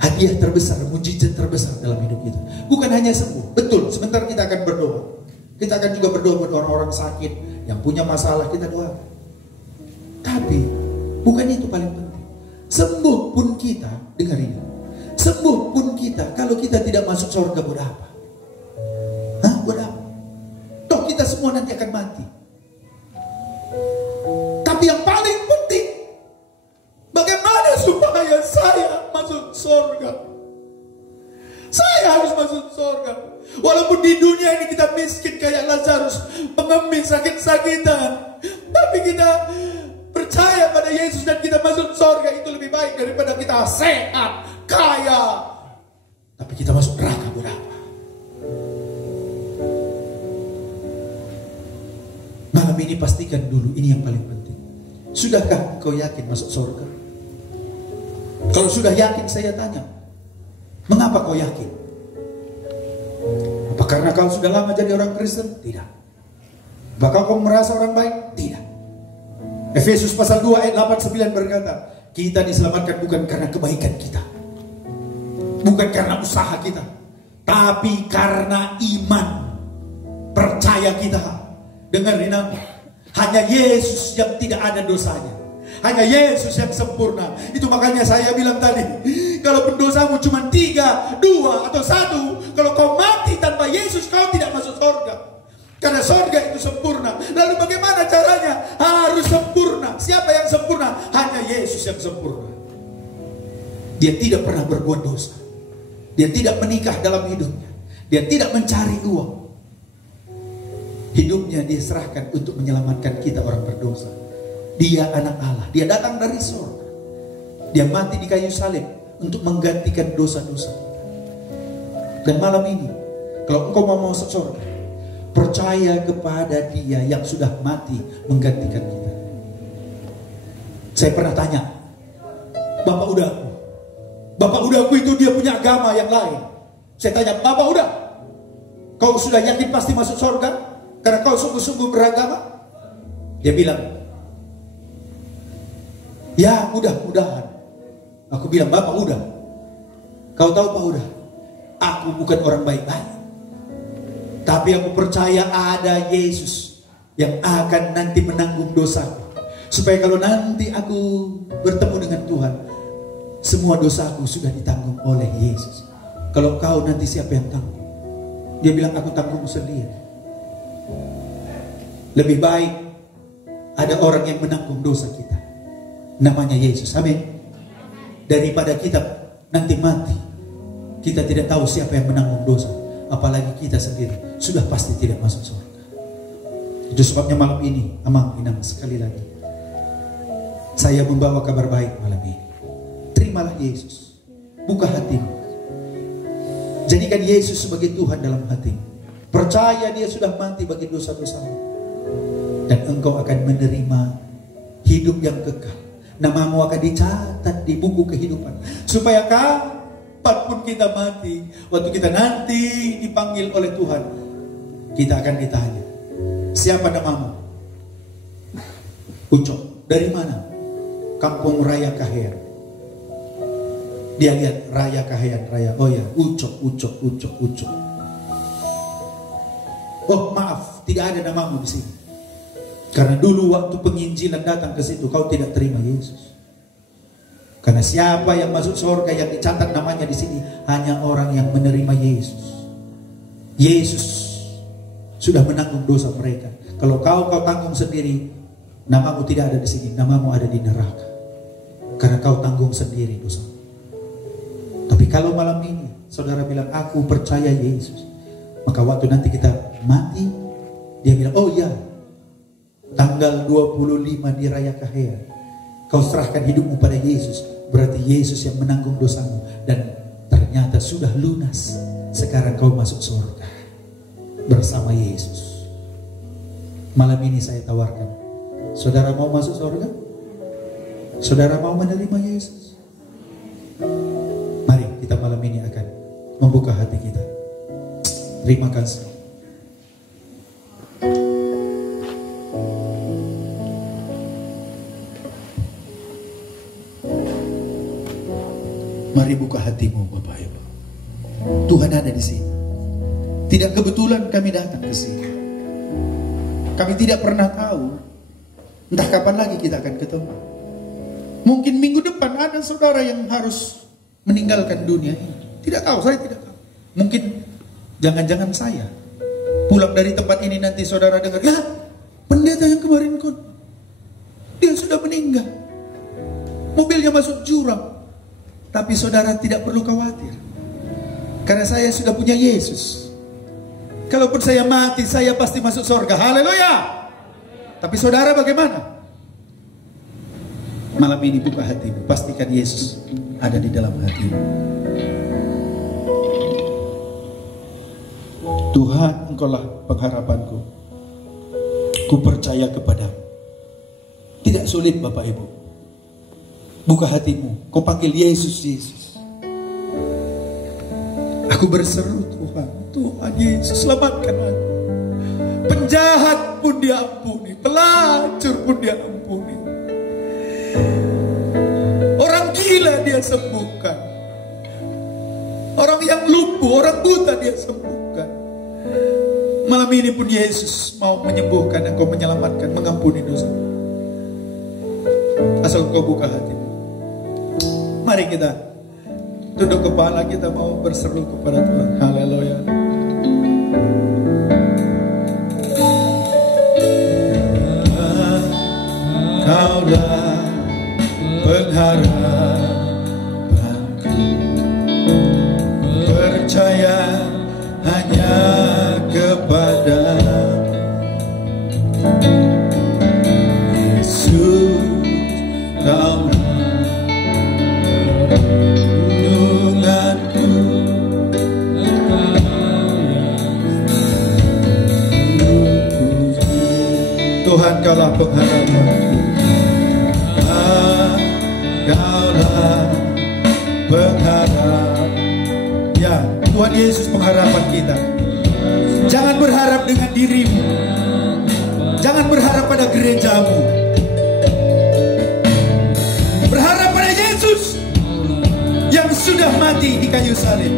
hadiah terbesar, mujizat terbesar dalam hidup kita. Bukan hanya sembuh. Betul, sebentar kita akan berdoa. Kita akan juga berdoa buat orang-orang sakit yang punya masalah, kita doa. Tapi bukan itu paling penting. Sembuh pun kita, dengar ini. Sembuh pun kita, kalau kita tidak masuk surga, buat apa? Buat apa? Toh kita semua nanti akan mati. Tapi yang paling penting, bagaimana supaya saya masuk surga? Saya harus masuk surga. Walaupun di dunia ini kita miskin kayak Lazarus, pengemis, sakit-sakitan, tapi kita percaya pada Yesus dan kita masuk surga, itu lebih baik daripada kita sehat, kaya, tapi kita masuk neraka. Berapa? Malam ini pastikan dulu, ini yang paling penting. Sudahkah engkau yakin masuk surga? Kalau sudah yakin, saya tanya, mengapa kau yakin? Apa karena kau sudah lama jadi orang Kristen? Tidak. Apakah kau merasa orang baik? Tidak. Efesus pasal 2 ayat 8-9 berkata, kita diselamatkan bukan karena kebaikan kita, bukan karena usaha kita, tapi karena iman, percaya kita. Dengarin apa? Hanya Yesus yang tidak ada dosanya. Hanya Yesus yang sempurna. Itu makanya saya bilang tadi, kalau pendosamu cuma 3, 2, atau 1, kalau kau mati tanpa Yesus, kau tidak masuk surga. Karena surga itu sempurna. Lalu bagaimana caranya? Harus sempurna. Siapa yang sempurna? Hanya Yesus yang sempurna. Dia tidak pernah berbuat dosa. Dia tidak menikah dalam hidupnya. Dia tidak mencari uang. Hidupnya dia serahkan untuk menyelamatkan kita orang berdosa. Dia anak Allah. Dia datang dari surga. Dia mati di kayu salib untuk menggantikan dosa-dosa kita. Dan malam ini, kalau engkau mau masuk surga, percaya kepada Dia yang sudah mati menggantikan kita. Saya pernah tanya, Bapak Udaku. Bapak Udaku itu dia punya agama yang lain. Saya tanya, Bapak Uda, kau sudah yakin pasti masuk surga? Karena kau sungguh-sungguh beragama? Dia bilang, ya mudah-mudahan. Aku bilang, Bapak Uda, kau tahu Pak Uda, aku bukan orang baik-baik, tapi aku percaya ada Yesus yang akan nanti menanggung dosaku. Supaya kalau nanti aku bertemu dengan Tuhan, semua dosaku sudah ditanggung oleh Yesus. Kalau kau nanti siapa yang tanggung? Dia bilang, aku tanggung sendiri. Lebih baik ada orang yang menanggung dosa kita, namanya Yesus. Amin. Daripada kita nanti mati, kita tidak tahu siapa yang menanggung dosa, apalagi kita sendiri, sudah pasti tidak masuk surga. Itu sebabnya malam ini, Amang Inang, sekali lagi saya membawa kabar baik malam ini. Terimalah Yesus, buka hatimu, jadikan Yesus sebagai Tuhan dalam hatimu. Percaya Dia sudah mati bagi dosa-dosamu, dan engkau akan menerima hidup yang kekal. Namamu akan dicatat di buku kehidupan, supaya kapanpun kita mati, waktu kita nanti dipanggil oleh Tuhan, kita akan ditanya, siapa namamu? Ucok. Dari mana? Kampung Raya Kahayan. Dia lihat Raya Kahayan, Raya. Oh ya, Ucok. Oh maaf, tidak ada namamu di sini. Karena dulu waktu penginjilan datang ke situ, kau tidak terima Yesus. Karena siapa yang masuk surga yang dicatat namanya di sini hanya orang yang menerima Yesus. Yesus sudah menanggung dosa mereka. Kalau kau tanggung sendiri, Namamu tidak ada di sini, namamu ada di neraka. Karena kau tanggung sendiri dosa. Tapi kalau malam ini saudara bilang, aku percaya Yesus, maka waktu nanti kita mati, dia bilang, oh ya, tanggal 25 di Raya Kahea, kau serahkan hidupmu pada Yesus. Berarti Yesus yang menanggung dosamu. Dan ternyata sudah lunas. Sekarang kau masuk surga bersama Yesus. Malam ini saya tawarkan, saudara mau masuk surga? Saudara mau menerima Yesus? Mari kita malam ini akan membuka hati kita. Terima kasih. Mari buka hatimu Bapak Ibu. Tuhan ada di sini. Tidak kebetulan kami datang ke sini. Kami tidak pernah tahu entah kapan lagi kita akan ketemu. Mungkin minggu depan ada saudara yang harus meninggalkan dunia ini. Tidak tahu, saya tidak tahu. Mungkin jangan-jangan saya pulang dari tempat ini nanti saudara dengar, ya pendeta yang kemarin dia sudah meninggal. Mobilnya masuk jurang. Tapi saudara tidak perlu khawatir. Karena saya sudah punya Yesus. Kalaupun saya mati, saya pasti masuk surga. Haleluya. Tapi saudara bagaimana? Malam ini buka hatimu. Pastikan Yesus ada di dalam hatimu. Tuhan, Engkaulah pengharapanku. Ku percaya kepadamu. Tidak sulit Bapak Ibu. Buka hatimu. Kau panggil Yesus, Yesus. Aku berseru, Tuhan, Tuhan Yesus, selamatkan aku. Penjahat pun dia ampuni, pelacur pun dia ampuni, orang gila dia sembuhkan, orang yang lumpuh, orang buta dia sembuhkan. Malam ini pun Yesus mau menyembuhkan, Engkau menyelamatkan, mengampuni dosa. Asal kau buka hatimu. Mari kita tunduk kepala, kita mau berseru kepada Tuhan. Haleluya. Kaulah pengharapanku, percaya hanya kepadamu. Yesus, Kaulah Tuhan, Kaulah pengharapanku. Kaulah pengharap. Ya, Tuhan Yesus pengharapan kita. Jangan berharap dengan dirimu. Jangan berharap pada gerejamu. Berharap pada Yesus yang sudah mati di kayu salib.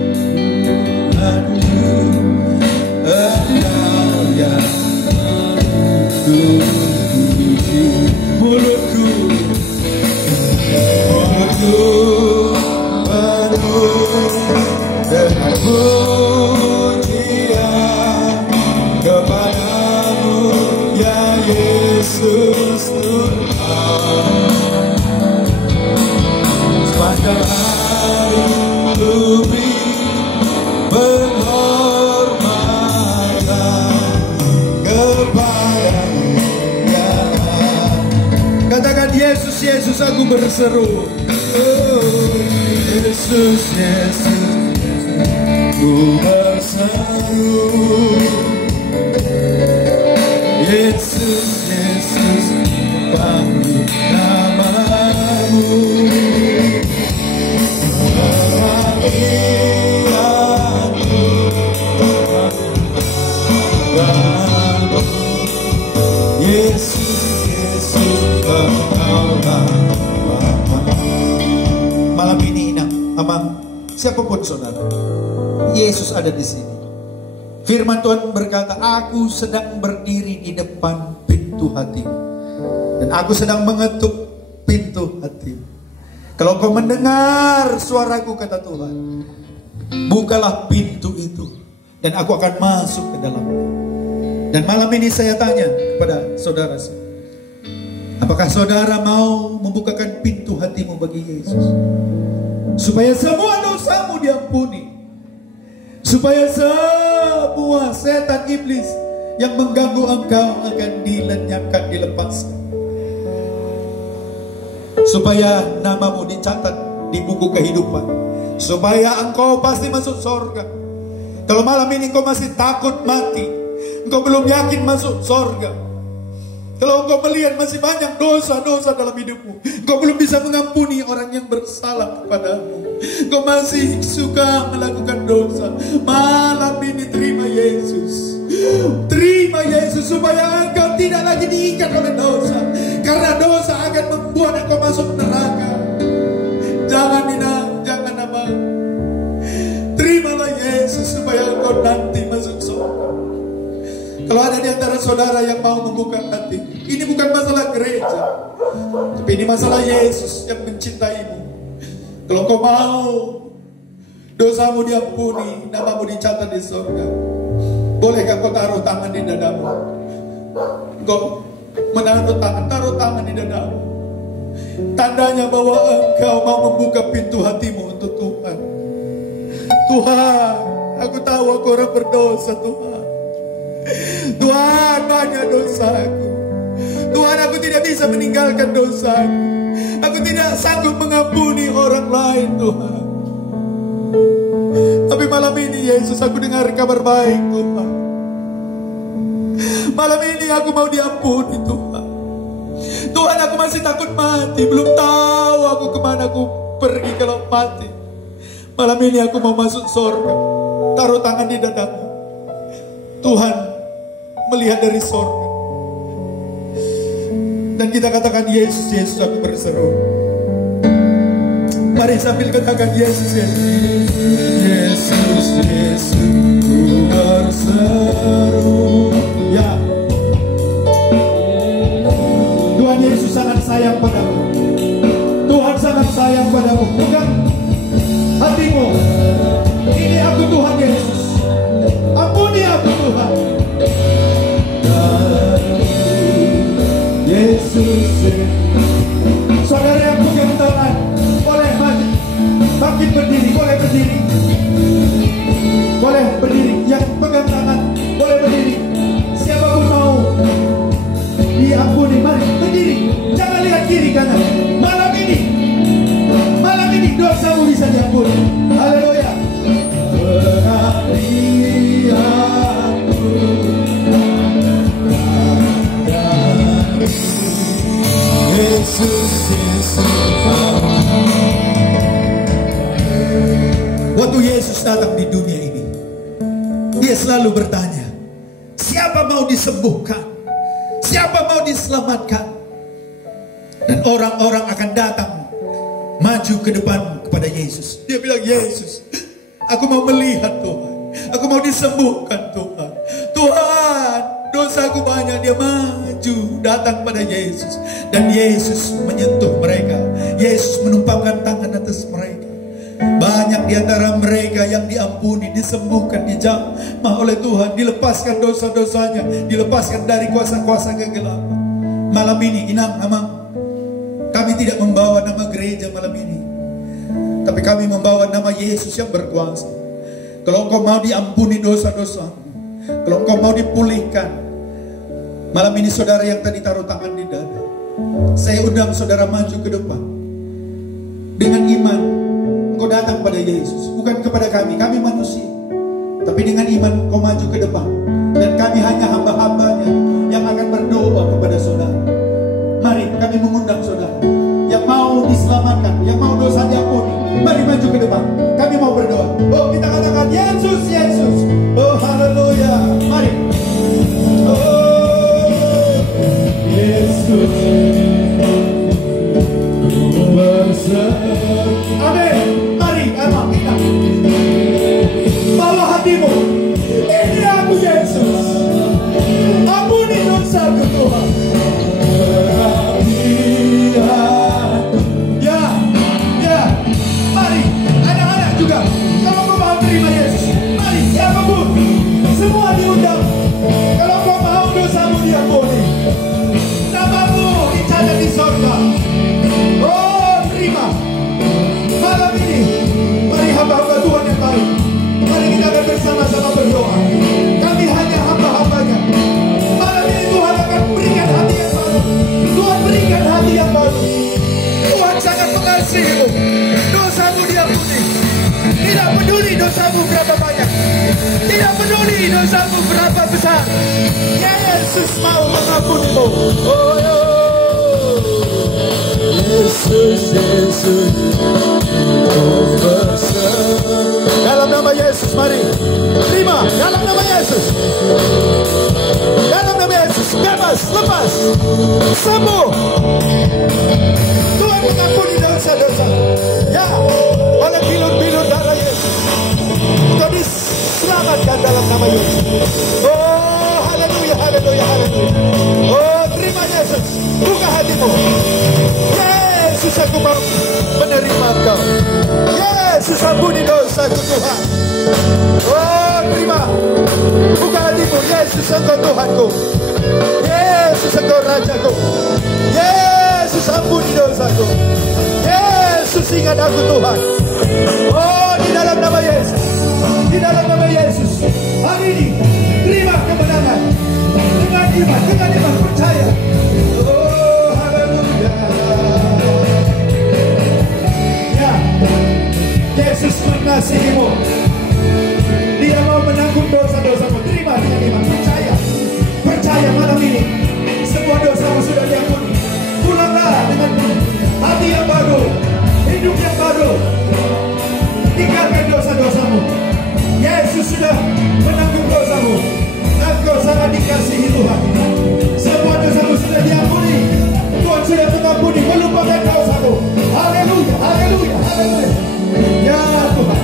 Engkau yang mulutku penuh dengan pujian kepadamu, ya Yesus Tuhan. Sepanjang hari ku beri penghormatan kepadamu. Katakan Yesus, Yesus, aku berseru. Oh, Yesus, Yesus, ku berseru. Yesus, Yesus, panggil namamu. Yesus, Yesus, malam ini amang siapapun saudara, Yesus ada di sini. Firman Tuhan berkata, aku sedang berdiri di depan pintu hatimu dan aku sedang mengetuk pintu hatimu. Kalau kau mendengar suaraku, kata Tuhan, bukalah pintu itu dan aku akan masuk ke dalamnya. Dan malam ini saya tanya kepada saudara, Apakah saudara mau membukakan pintu hatimu bagi Yesus? Supaya semua dosamu diampuni. Supaya semua setan iblis yang mengganggu engkau akan dilenyapkan, dilepaskan. Supaya namamu dicatat di buku kehidupan. Supaya engkau pasti masuk surga. Kalau malam ini engkau masih takut mati, engkau belum yakin masuk surga, kalau engkau melihat masih banyak dosa-dosa dalam hidupmu, engkau belum bisa mengampuni orang yang bersalah kepadamu, engkau masih suka melakukan dosa, malam ini terima Yesus. Terima Yesus supaya engkau tidak lagi diikat oleh dosa. Karena dosa akan membuat engkau masuk neraka. Jangan jangan apa. Terimalah Yesus supaya engkau nanti masuk surga. Kalau ada di antara saudara yang mau membuka hati, ini bukan masalah gereja, tapi ini masalah Yesus yang mencintaimu. Kalau kau mau dosamu diampuni, namamu dicatat di surga, bolehkah kau taruh tangan di dadamu? Kau menaruh tangan, taruh tangan di dadamu. Tandanya bahwa engkau mau membuka pintu hatimu untuk Tuhan. Tuhan, aku tahu aku orang berdosa Tuhan. Tuhan, banyak dosaku. Tuhan, aku tidak bisa meninggalkan dosaku. Aku tidak sanggup mengampuni orang lain Tuhan. Tapi malam ini Yesus, aku dengar kabar baik Tuhan. Malam ini aku mau diampuni Tuhan. Tuhan, aku masih takut mati. Belum tahu aku kemana aku pergi kalau mati. Malam ini aku mau masuk surga. Taruh tangan di dadamu. Tuhan melihat dari surga. Dan kita katakan, Yesus, Yesus, aku berseru. Mari sambil katakan, Yesus, Yesus. Yesus, Yesus, ku berseru. Ya, Tuhan Yesus sangat sayang padamu. Tuhan sangat sayang padamu. Bukan hatimu. Ini aku Tuhan Yesus. Ampuni aku Tuhan. Yesus. Saudara yang pegang tangan, boleh maju. Bangkit berdiri, boleh berdiri. Boleh berdiri. Yang pegang tangan, boleh berdiri. Siapapun mau diampuni, mari berdiri. Jangan lihat kiri kanan. Malam ini dosamu bisa diampuni. Haleluya. Berapi aku Yesus, Yesus. Waktu Yesus datang di dunia ini, Dia selalu bertanya, siapa mau disembuhkan? Siapa mau diselamatkan? Dan orang-orang akan datang maju ke depan kepada Yesus. Dia bilang, Yesus, aku mau melihat Tuhan. Aku mau disembuhkan Tuhan. Tuhan, dosaku banyak. Dia maju datang pada Yesus. Dan Yesus menyentuh mereka. Yesus menumpangkan tangan atas mereka. Banyak di antara mereka yang diampuni, disembuhkan, dijamah oleh Tuhan, dilepaskan dosa-dosanya, dilepaskan dari kuasa-kuasa kegelapan. Malam ini, Inang, Amang, kami tidak membawa nama gereja malam ini, tapi kami membawa nama Yesus yang berkuasa. Kalau engkau mau diampuni dosa-dosamu, kalau engkau mau dipulihkan, malam ini saudara yang tadi taruh tangan di dada, saya undang saudara maju ke depan. Dengan iman, engkau datang pada Yesus, bukan kepada kami manusia. Tapi dengan iman engkau maju ke depan. Dan kami hanya hamba-hambanya yang akan berdoa kepada saudara. Mari kami mengundang saudara yang mau diselamatkan, yang mau dosa diampuni. Mari maju ke depan. Kami mau berdoa. Oh, kita katakan Yesus, Yesus. Oh, haleluya. Mari. Oh, Yesus. Amin. Mari, emang kita bawa hatimu. Ini aku Yesus. Ampuni dosaku Tuhan. Ya, mari, anak-anak juga. Kalau mau terima Yesus, kita akan bersama-sama berdoa. Kami hanya hamba-hambanya. Malam ini Tuhan akan berikan hati yang baru. Tuhan berikan hati yang baru. Tuhan sangat mengasihimu. Dosamu diampuni. Tidak peduli dosamu berapa banyak. Tidak peduli dosamu berapa besar. Yesus mau mengampunimu. Oh, Yesus, Yesus. Dalam nama Yesus, mari terima. Dalam nama Yesus, dalam nama Yesus, bebas, lepas, sembuh. Tuhan mengampuni dosa-dosa. Ya, oleh bilur-bilur darah Yesus, kau diselamatkan dalam nama Yesus. Oh, haleluya, haleluya, haleluya. Oh, terima Yesus, buka hatimu. Yesus, aku mau menerima Engkau. Yesus, ampuni dosaku Tuhan. Oh, terima. Buka hatimu. Yesus, Engkau Tuhanku. Yesus, Engkau Rajaku. Yesus, ampuni dosaku. Yesus, ingat aku Tuhan. Oh, di dalam nama Yesus. Di dalam nama Yesus. Hari ini, terima kemenangan. Dengan iman, percaya. Oh, haleluya. Yesus mengasihimu. Dia mau menanggung dosa-dosamu. Terima dengan iman. Percaya. Percaya malam ini. Semua dosamu sudah diampuni. Pulanglah dengan hati yang baru. Hidup yang baru. Tinggalkan dosa-dosamu. Yesus sudah menanggung dosamu. Engkau sangat dikasihi Tuhan. Semua dosamu sudah diampuni. Tuhan sudah mengampuni. Melupakan dosamu. Haleluya. Haleluya. Haleluya. Ya Tuhan.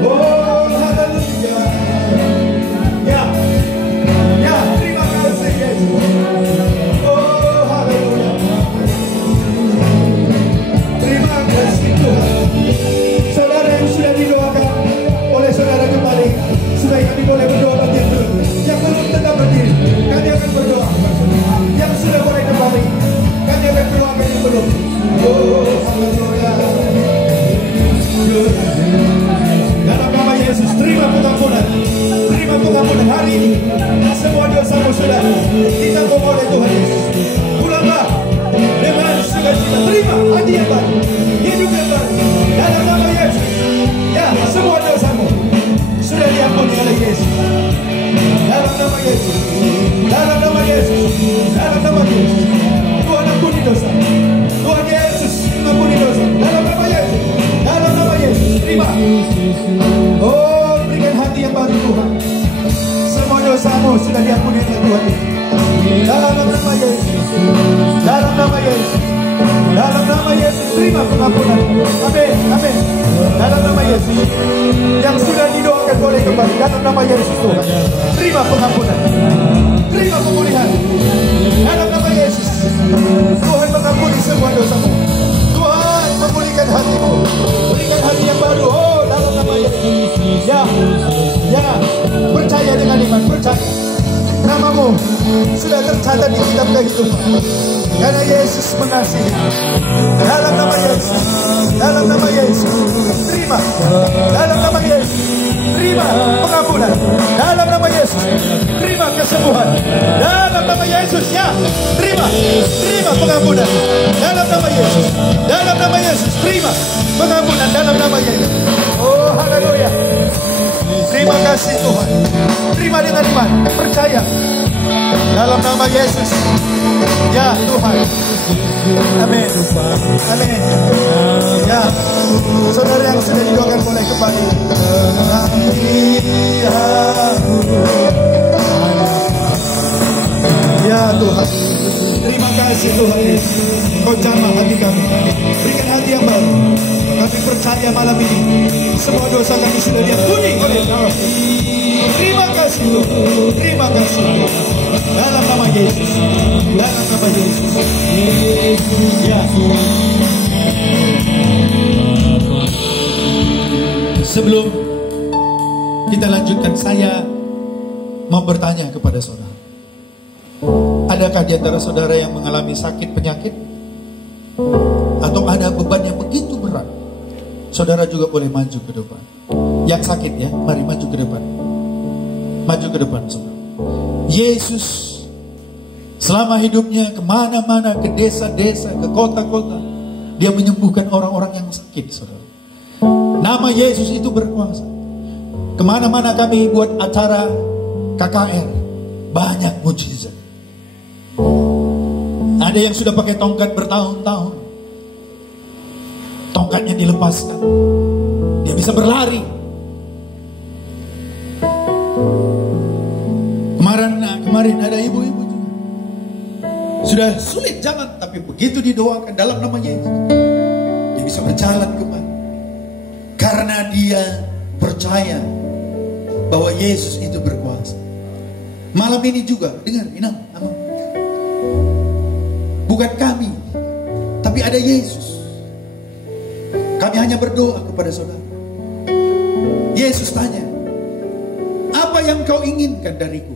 Oh, haleluya. Ya. Ya, terima kasih Yesus. Oh, haleluya. Terima kasih Tuhan. Saudara yang sudah didoakan oleh saudara kembali, supaya kami boleh berdoa bagi dulu. Yang belum tetap berdiri, kami akan berdoa. Yang sudah boleh kembali, kami akan berdoakan yang belum. Oh, haleluya. Dalam nama Yesus, terima pengampunan. Terima pengampunan hari ini. Semua dosamu sudah ditanggung oleh Tuhan Yesus. Pulanglah dengan sukacita. Terima hati yang baru, hidup yang baru. Dalam nama Yesus. Ya, semua dosamu sudah diampuni oleh Yesus. Dalam nama Yesus. Dalam nama Yesus. Dalam nama Yesus. Tuhan ampuni dosa. Tuhan Yesus ampuni dosa. Dalam nama Yesus. Dalam nama Yesus. Terima. Oh, berikan hati yang baru Tuhan. Semua dosamu sudah diampuni oleh Tuhan. Dalam nama Yesus. Dalam nama Yesus. Dalam nama Yesus. Terima pengampunan. Amin. Amin. Dalam nama Yesus. Yang sudah didoakan boleh kembali. Dalam nama Yesus Tuhan. Terima pengampunan. Terima pemulihan. Dalam nama Yesus. Tuhan mengampuni semua dosamu. Tuhan memulihkan hatimu. Berikan hati yang baru. Oh, dalam nama Yesus. Ya. Ya. Percaya dengan iman. Percaya. Namamu sudah tercatat di kitab kehidupan. Karena Yesus mengasihi. Dalam nama Yesus. Dalam nama Yesus. Terima. Dalam nama Yesus. Terima pengampunan. Dalam nama Yesus. Terima kesembuhan. Dalam nama Yesus. Ya. Terima. Terima pengampunan. Dalam nama Yesus. Dalam nama Yesus. Terima pengampunan. Dalam nama Yesus. Oh, haleluya. Terima kasih Tuhan. Terima dengan iman. Percaya. Dalam nama Yesus. Ya Tuhan. Amin. Amin. Ya. Saudara yang sudah didoakan boleh kembali. Ya Tuhan. Terima kasih Tuhan Yesus. Kau jamah hati kami. Berikan hati yang baru. Kami percaya malam ini semua dosa kami sudah diampuni oleh Tuhan. Terima kasih Tuhan. Terima kasih dalam nama Yesus. Dalam nama Yesus. Ya. Sebelum kita lanjutkan, saya mau bertanya kepada saudara. Adakah di antara saudara yang mengalami sakit penyakit? Atau ada beban yang begitu berat? Saudara juga boleh maju ke depan. Yang sakit ya, mari maju ke depan. Maju ke depan, saudara. Yesus selama hidupnya kemana-mana, ke desa-desa, ke kota-kota, dia menyembuhkan orang-orang yang sakit, saudara. Nama Yesus itu berkuasa. Kemana-mana kami buat acara KKR, banyak mujizat. Ada yang sudah pakai tongkat bertahun-tahun, tongkatnya dilepaskan, dia bisa berlari. Kemarin ada ibu-ibu juga sudah sulit jalan, tapi begitu didoakan dalam nama Yesus, dia bisa berjalan kembali. Karena dia percaya bahwa Yesus itu berkuasa. Malam ini juga, dengar, Inam, bukan kami, tapi ada Yesus. Kami hanya berdoa kepada saudara. Yesus tanya, apa yang kau inginkan dariku?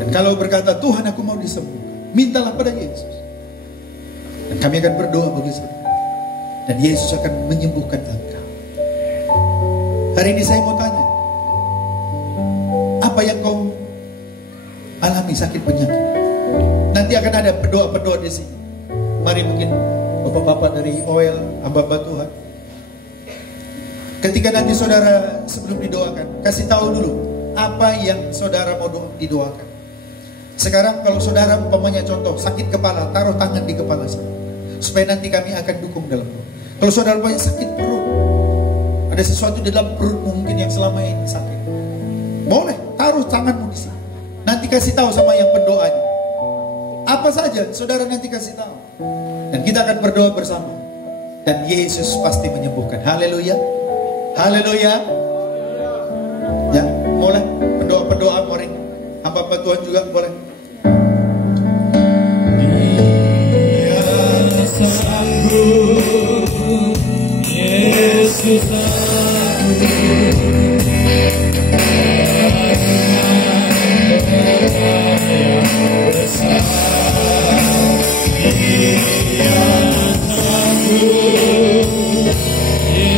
Dan kalau berkata, Tuhan aku mau disembuhkan, mintalah pada Yesus. Dan kami akan berdoa bagi saudara, dan Yesus akan menyembuhkan engkau. Hari ini saya mau tanya, apa yang kau alami sakit penyakit? Nanti akan ada pedoa-pedoa di sini. Mari mungkin bapak-bapak dari oil, hamba-hamba Tuhan. Ketika nanti saudara sebelum didoakan, kasih tahu dulu apa yang saudara mau didoakan. Sekarang kalau saudara umpamanya contoh sakit kepala, taruh tangan di kepala saudara, supaya nanti kami akan dukung dalam doa. Kalau saudara punya sakit perut, ada sesuatu di dalam perut mungkin yang selama ini sakit, boleh taruh tanganmu di sini. Nanti kasih tahu sama yang pendoanya. Apa saja saudara nanti kasih tahu, dan kita akan berdoa bersama. Dan Yesus pasti menyembuhkan. Haleluya, haleluya. Ya, boleh pendoa-pendoa, mari hamba Tuhan juga boleh. Dia sanggup, Yesus sanggup.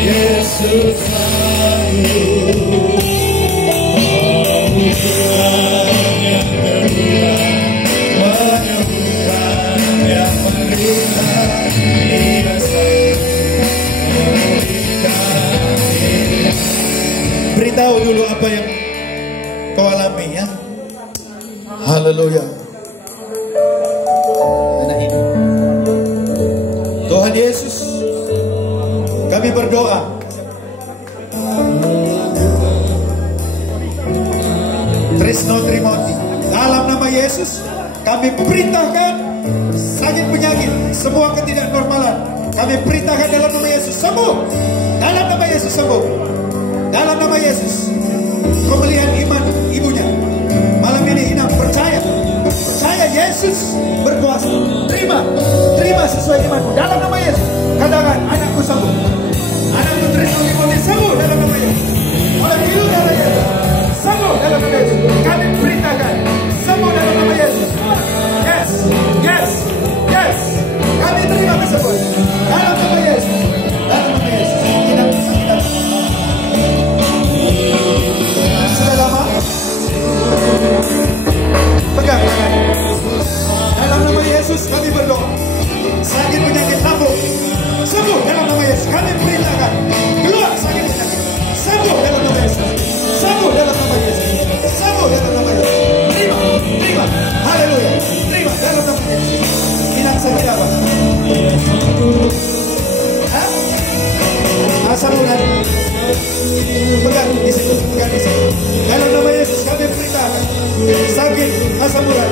Yesus sanggup. Beritahu dulu apa yang kau alami ya. Haleluya. Tuhan Yesus, kami berdoa Trisno Trimoti, dalam nama Yesus kami perintahkan sakit penyakit, semua ketidaknormalan, kami perintahkan dalam nama Yesus sembuh. Dalam nama Yesus sembuh. Dalam nama Yesus. Kau melihat iman ibunya malam ini, Inam percaya Yesus berkuasa. Terima sesuai imanmu dalam nama Yesus. Katakan, anakku sembuh, anakku Trisno Trimoti sembuh dalam nama Yesus. Oleh hidup dalam Yesus, sembuh dalam nama Yesus. Kami perintahkan sembuh dalam nama Yesus. Yes. Kami terima kesembuhan dalam nama Yesus. Dalam nama Yesus. Kita sudah lama pegang tangan. Dalam nama Yesus kami berdoa, sakit penyakit lambung sembuh dalam nama Yesus. Kami perintahkan keluar sakit penyakit, sembuh dalam nama Yesus. Sembuh dalam nama Yesus. Sembuh dalam nama Yesus. Terima. Haleluya. Terima dalam nama Yesus. Inang sakit apa? Asam urat. Pegang di situ. Dalam nama Yesus kami perintahkan sakit asam urat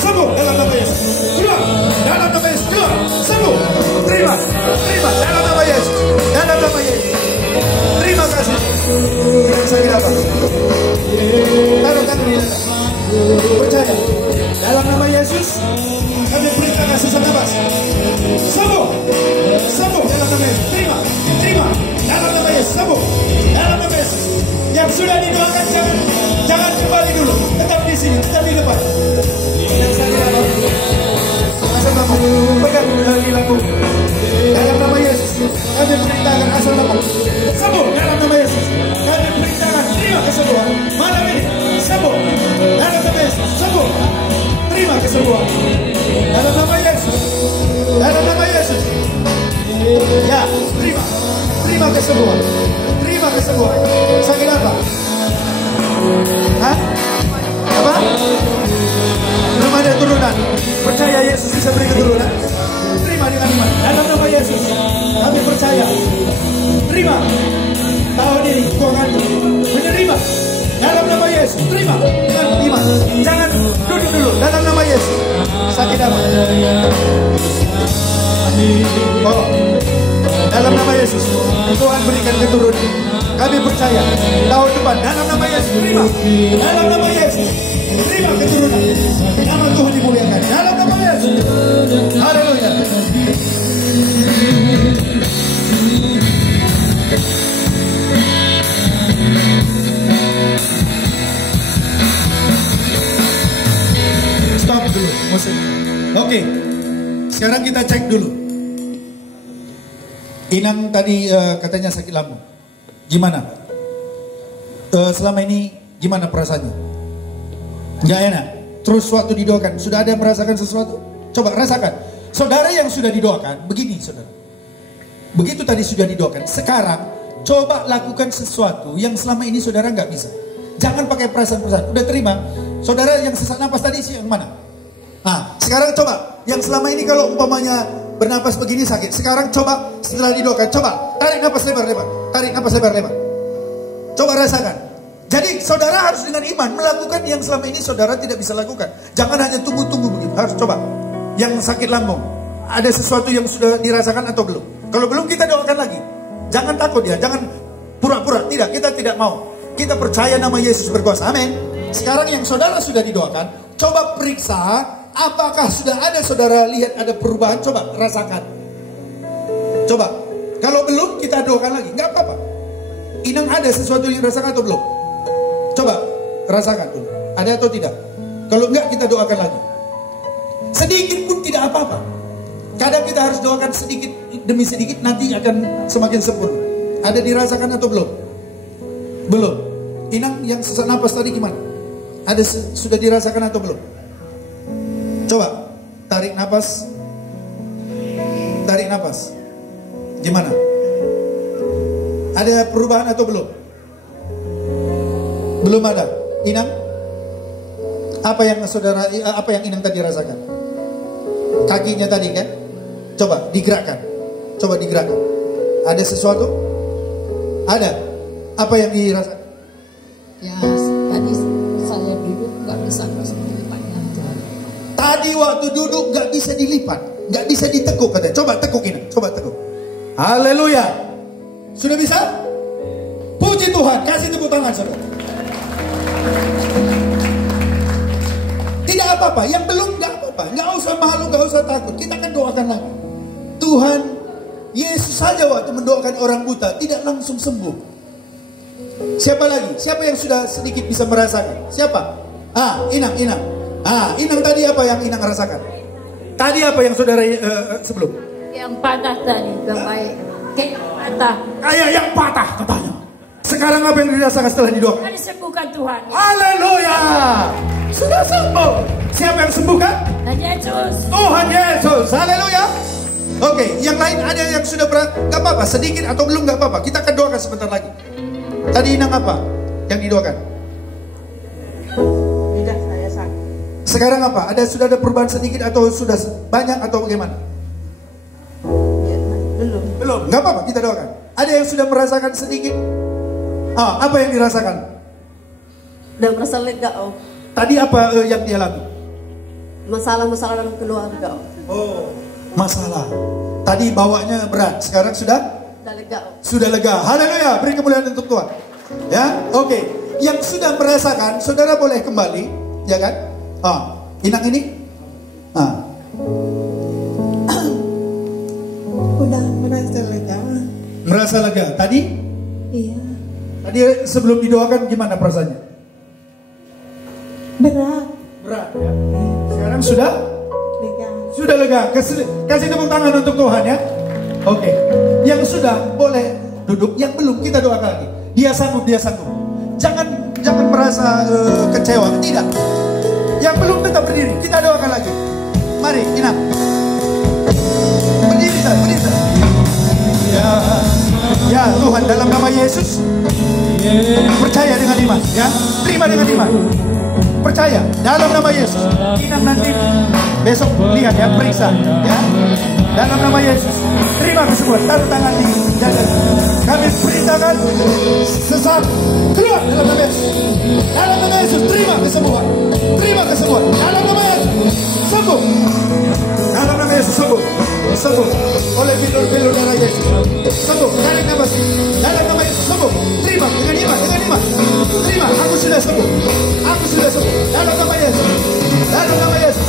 sembuh dalam nama Yesus. Keluar dalam nama Yesus. Keluar. Sembuh. Terima dalam nama Yesus. Dalam nama Yesus. Terima kasih. Inang sakit apa? Taruh tangan. Percaya dalam nama Yesus kami perintahkan sesak nafas sembuh dalam nama Yesus. Terima dalam nama Yesus. Sembuh dalam nama Yesus. Yang sudah didoakan jangan kembali dulu, tetap di sini, tetap di depan. Yang sakit apa? Asal nafas pegang di lambung dalam nama Yesus. Kami perintahkan asal nafas sembuh dalam nama Yesus. kesembuhan. Terima kesembuhan. Sakit apa? Hah? Apa? Belum ada turunan. Percaya Yesus bisa beri keturunan. Terima dengan iman. Dalam nama Yesus, kami percaya. Terima. Tahun ini kau akan menerima. Dalam nama Yesus, terima dengan iman. Jangan duduk dulu. Dalam nama Yesus, sakit apa? Oh, dalam nama Yesus, Tuhan berikan keturunan. Kami percaya. Tahun depan, dalam nama Yesus, terima. Dalam nama Yesus, terima keturunan. Nama Tuhan dimuliakan. Dalam nama Yesus. Haleluya. Stop dulu musik. Oke. Sekarang kita cek dulu. Inang tadi katanya sakit lambung. Gimana? Selama ini gimana perasaannya? Nggak enak. Terus waktu didoakan, sudah ada merasakan sesuatu? Coba rasakan. Saudara yang sudah didoakan, begini saudara. Begitu tadi sudah didoakan. Sekarang coba lakukan sesuatu yang selama ini saudara nggak bisa. Jangan pakai perasaan-perasaan. Udah terima. Saudara yang sesak napas tadi sih yang mana? Nah, sekarang coba. Yang selama ini kalau umpamanya bernapas begini sakit. Sekarang coba setelah didoakan. Coba tarik napas lebar-lebar. Tarik napas lebar-lebar. Coba rasakan. Jadi saudara harus dengan iman melakukan yang selama ini saudara tidak bisa lakukan. Jangan hanya tunggu-tunggu begitu. Harus coba. Yang sakit lambung. Ada sesuatu yang sudah dirasakan atau belum? Kalau belum kita doakan lagi. Jangan takut ya. Jangan pura-pura. Tidak. Kita tidak mau. Kita percaya nama Yesus berkuasa. Amin. Sekarang yang saudara sudah didoakan. Coba periksa. Apakah sudah ada saudara lihat ada perubahan? Coba rasakan. Coba. Kalau belum kita doakan lagi. Nggak apa-apa. Inang ada sesuatu yang rasakan atau belum? Coba rasakan dulu. Ada atau tidak? Kalau enggak kita doakan lagi. Sedikit pun tidak apa-apa. Kadang kita harus doakan sedikit demi sedikit, nanti akan semakin sempurna. Ada dirasakan atau belum? Belum. Inang yang sesak napas tadi gimana? Ada sudah dirasakan atau belum? Coba tarik napas. Tarik napas. Gimana? Ada perubahan atau belum? Belum ada. Inang? Apa yang saudara, apa yang Inang tadi rasakan? Kakinya tadi kan? Coba digerakkan. Coba digerakkan. Ada sesuatu? Ada. Apa yang dirasakan? Ya, tadi saya duduk nggak bisa melipatnya. Tadi waktu duduk nggak bisa dilipat, nggak bisa ditekuk katanya. Coba tekuk Inang. Coba tekuk. Haleluya. Sudah bisa? Puji Tuhan. Kasih tepuk tangan saudara. Tidak apa-apa, yang belum nggak apa-apa, nggak usah malu, nggak usah takut. Kita akan doakan lagi. Tuhan Yesus saja waktu mendoakan orang buta tidak langsung sembuh. Siapa lagi? Siapa yang sudah sedikit bisa merasakan? Siapa? Inang. Inang tadi apa yang Inang rasakan? Tadi apa yang saudara sebelum? Yang patah tadi, yang baik. Kayak patah. Kayak yang patah katanya. Sekarang apa yang dirasakan setelah didoakan? Kan disembuhkan Tuhan. Haleluya. Sudah sembuh. Siapa yang sembuhkan? Dan Yesus. Tuhan Yesus. Haleluya. Oke, yang lain ada yang sudah gak apa-apa, sedikit atau belum gak apa-apa. Kita akan doakan sebentar lagi. Tadi Inang apa yang didoakan? Tidak, saya sakit. Sekarang apa? Sudah ada perubahan sedikit atau sudah banyak atau bagaimana? Ya, belum. Belum. Gak apa-apa, kita doakan. Ada yang sudah merasakan sedikit? Apa yang dirasakan? Udah merasa lega, Om. Tadi apa yang dia alami? Masalah-masalah dalam keluarga, Om. Oh, masalah. Tadi bawanya berat, sekarang sudah? Udah lega, Om. Sudah lega. Haleluya, beri kemuliaan untuk Tuhan. Ya, oke. Yang sudah merasakan, saudara boleh kembali, ya kan? Inang ini? Udah merasa lega. Merasa lega. Tadi? Iya. Tadi sebelum didoakan gimana perasaannya? Berat. Berat ya. Sekarang sudah? Lega. Sudah lega. Kasih tepuk tangan untuk Tuhan ya. Oke. Yang sudah boleh duduk, yang belum kita doakan lagi. Dia sanggup, dia sanggup. Jangan merasa kecewa. Tidak. Yang belum tetap berdiri. Kita doakan lagi. Mari, Inang. Berdiri. Ya. Ya Tuhan, dalam nama Yesus, percaya dengan iman, ya, terima dengan iman, percaya dalam nama Yesus. Inang nanti besok lihat ya, periksa ya, dalam nama Yesus, terima kesembuhan, taruh tangan di dada. Kami perintahkan sesat keluar dalam nama Yesus. Dalam nama Yesus, terima kesembuhan, terima kesembuhan. Dalam nama Yesus, sembuh. Dalam nama Yesus, sembuh, sembuh oleh bilur-bilur darah Yesus, sembuh. Dalam nama Yesus, sembuh. Terima dengan iman, dengan iman. Terima, aku sudah sembuh, aku sudah sembuh. Dalam nama Yesus, dalam nama Yesus,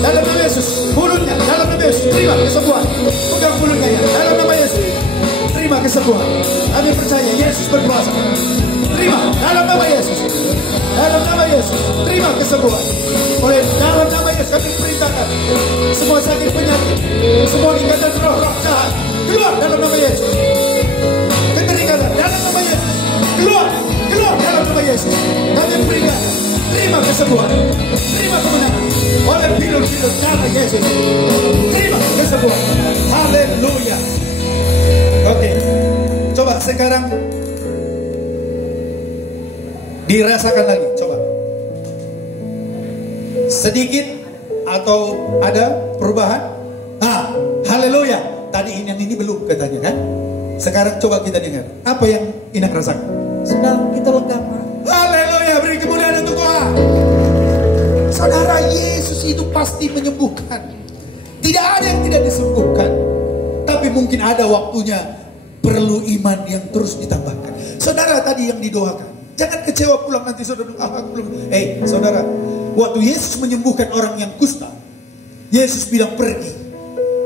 dalam nama Yesus. Mulutnya, dalam nama Yesus, terima kesembuhan. Pegang mulutnya ya, dalam nama Yesus, terima kesembuhan. Kami percaya Yesus berkuasa. Terima dalam nama Yesus, dalam nama Yesus, terima kesembuhan. Oleh dalam nama Yesus kami perintahkan semua sakit penyakit, semua ikatan roh-roh jahat keluar dalam nama Yesus. Keterikatan dalam nama Yesus, keluar, keluar dalam nama Yesus. Kami peringatkan, terima kesembuhan, terima kemenangan oleh bilur-bilur darah Yesus. Terima kesembuhan. Haleluya. Oke, coba sekarang dirasakan lagi, coba. Sedikit atau ada perubahan? Haleluya. Tadi yang ini belum katanya kan? Sekarang coba kita dengar. Apa yang Inang rasakan? Sudah kita lega, Pak. Haleluya, beri kemuliaan untuk Tuhan. Saudara, Yesus itu pasti menyembuhkan. Tidak ada yang tidak disembuhkan. Tapi mungkin ada waktunya perlu iman yang terus ditambahkan. Saudara, tadi yang didoakan, jangan kecewa pulang nanti saudara bilang, aku belum. Saudara, waktu Yesus menyembuhkan orang yang kusta, Yesus bilang pergi.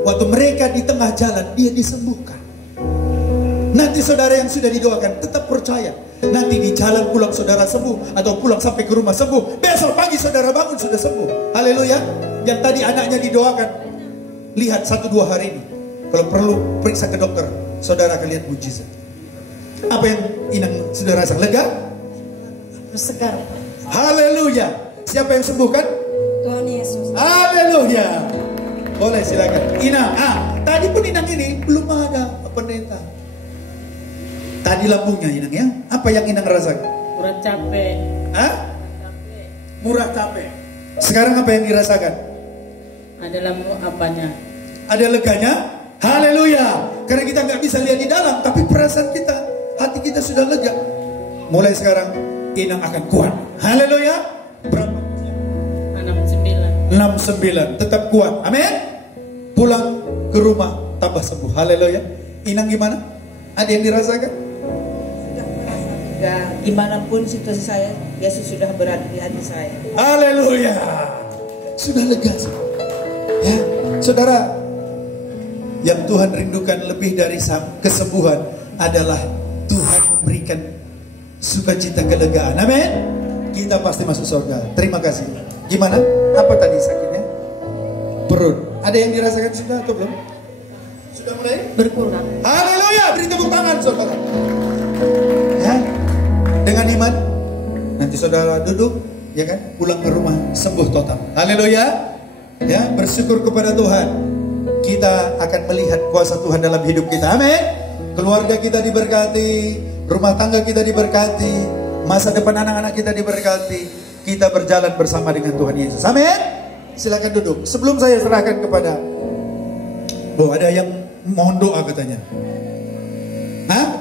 Waktu mereka di tengah jalan, dia disembuhkan. Nanti saudara yang sudah didoakan, tetap percaya. Nanti di jalan pulang saudara sembuh, atau pulang sampai ke rumah sembuh. Besok pagi saudara bangun sudah sembuh. Haleluya. Yang tadi anaknya didoakan, lihat 1-2 hari ini. Kalau perlu periksa ke dokter, saudara akan lihat mujizat. Apa yang Inang sudah rasa? Lega? Segar. Haleluya. Siapa yang sembuhkan? Tuhan Yesus. Haleluya. Boleh silakan. Inang. Tadi pun Inang ini belum ada pendeta. Tadi lambungnya Inang ya. Apa yang Inang rasakan? Murah capek. Murah capek. Sekarang apa yang dirasakan? Ada lambung apanya? Ada leganya? Haleluya. Karena kita nggak bisa lihat di dalam, tapi perasaan kita, hati kita sudah lega. Mulai sekarang Inang akan kuat. Haleluya. Berapa? 69. Tetap kuat. Amin. Pulang ke rumah tambah sembuh. Haleluya. Inang gimana? Ada yang dirasakan? Dan dimanapun situasi saya, Yesus sudah berada di hati saya. Haleluya. Sudah lega. Ya, saudara, yang Tuhan rindukan lebih dari kesembuhan adalah Tuhan memberikan sukacita, kelegaan. Amin. Kita pasti masuk surga. Terima kasih. Gimana? Apa tadi sakitnya? Perut. Ada yang dirasakan sudah atau belum? Sudah mulai? Berkurang. Haleluya. Beri tepuk tangan saudara. Ya. Dengan iman, nanti saudara duduk, ya kan? Pulang ke rumah sembuh total. Haleluya. Ya, bersyukur kepada Tuhan. Kita akan melihat kuasa Tuhan dalam hidup kita. Amin. Keluarga kita diberkati, rumah tangga kita diberkati, masa depan anak-anak kita diberkati. Kita berjalan bersama dengan Tuhan Yesus. Amin. Silakan duduk. Sebelum saya serahkan kepada, ada yang mohon doa katanya.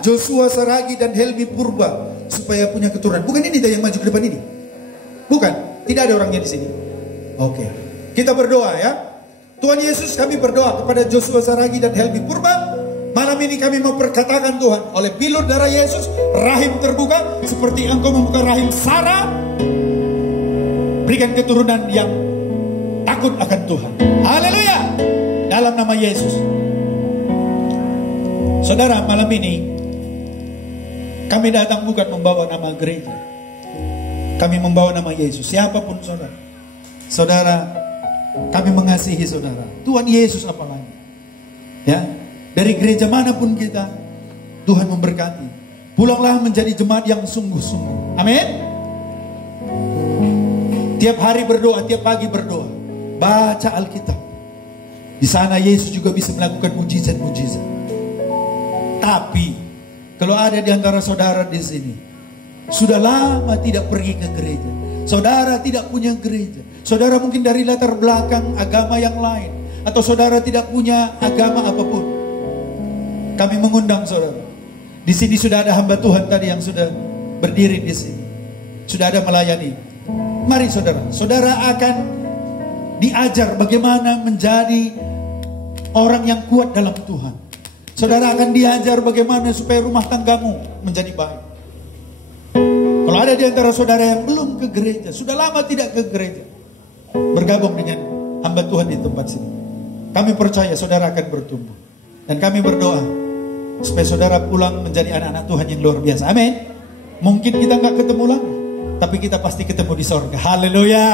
Joshua Saragi dan Helmi Purba supaya punya keturunan. Bukan ini yang maju ke depan ini. Bukan. Tidak ada orangnya di sini. Oke. Kita berdoa ya. Tuhan Yesus, kami berdoa kepada Joshua Saragi dan Helmi Purba. Malam ini kami mau perkatakan Tuhan, oleh bilur darah Yesus, rahim terbuka seperti Engkau membuka rahim Sarah. Berikan keturunan yang takut akan Tuhan. Haleluya. Dalam nama Yesus. Saudara, malam ini kami datang bukan membawa nama gereja. Kami membawa nama Yesus. Siapapun saudara. Saudara, kami mengasihi saudara. Tuhan Yesus apalagi. Ya, dari gereja manapun kita, Tuhan memberkati. Pulanglah menjadi jemaat yang sungguh-sungguh. Amin. Tiap hari berdoa, tiap pagi berdoa. Baca Alkitab. Di sana Yesus juga bisa melakukan mujizat-mujizat. Tapi kalau ada di antara saudara di sini sudah lama tidak pergi ke gereja, saudara tidak punya gereja, saudara mungkin dari latar belakang agama yang lain, atau saudara tidak punya agama apapun, kami mengundang saudara. Di sini sudah ada hamba Tuhan tadi yang sudah berdiri di sini, sudah ada melayani. Mari saudara, saudara akan diajar bagaimana menjadi orang yang kuat dalam Tuhan. Saudara akan diajar bagaimana supaya rumah tanggamu menjadi baik. Kalau ada di antara saudara yang belum ke gereja, sudah lama tidak ke gereja, bergabung dengan hamba Tuhan di tempat sini. Kami percaya saudara akan bertumbuh. Dan kami berdoa supaya saudara pulang menjadi anak-anak Tuhan yang luar biasa. Amin. Mungkin kita nggak ketemu lagi, tapi kita pasti ketemu di sorga. Haleluya.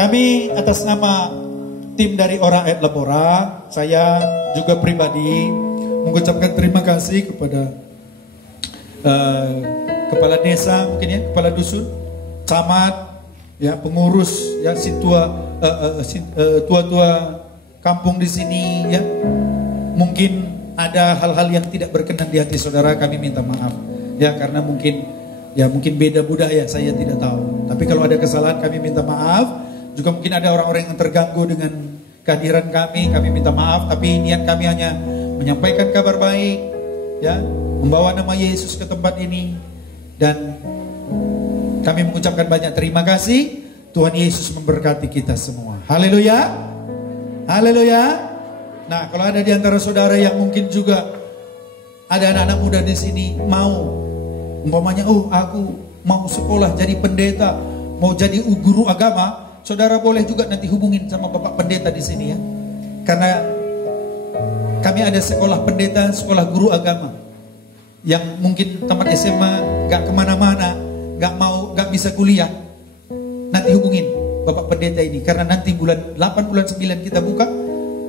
Kami atas nama tim dari Ora et Labora, saya juga pribadi mengucapkan terima kasih kepada kepala desa, mungkin ya, kepala dusun, camat, ya, pengurus, ya, tua-tua kampung di sini, ya. Mungkin ada hal-hal yang tidak berkenan di hati saudara, kami minta maaf, ya, karena mungkin beda budaya, saya tidak tahu. Tapi kalau ada kesalahan kami minta maaf. Juga mungkin ada orang-orang yang terganggu dengan kehadiran kami minta maaf. Tapi niat kami hanya menyampaikan kabar baik, ya, membawa nama Yesus ke tempat ini. Dan kami mengucapkan banyak terima kasih. Tuhan Yesus memberkati kita semua. Haleluya. Haleluya. Nah, kalau ada di antara saudara yang mungkin juga ada anak-anak muda di sini mau, umpamanya, aku mau sekolah jadi pendeta, mau jadi guru agama, saudara boleh juga nanti hubungin sama Bapak Pendeta di sini, ya. Karena kami ada sekolah pendeta, sekolah guru agama. Yang mungkin tamat SMA gak kemana-mana, gak bisa kuliah, nanti hubungin Bapak Pendeta ini. Karena nanti bulan 8, bulan 9 kita buka,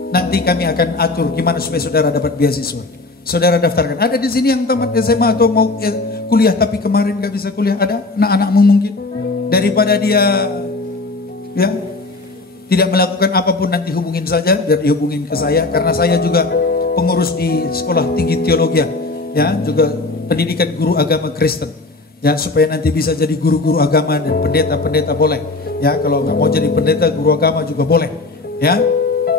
nanti kami akan atur gimana supaya saudara dapat beasiswa. Saudara daftarkan. Ada di sini yang tamat SMA atau mau kuliah tapi kemarin gak bisa kuliah. Ada anak-anakmu mungkin. Daripada dia, ya, tidak melakukan apapun, nanti hubungin saja, biar dihubungin ke saya. Karena saya juga pengurus di Sekolah Tinggi Teologi, ya, juga pendidikan guru agama Kristen, ya, supaya nanti bisa jadi guru-guru agama dan pendeta-pendeta boleh, ya. Kalau nggak mau jadi pendeta, guru agama juga boleh, ya.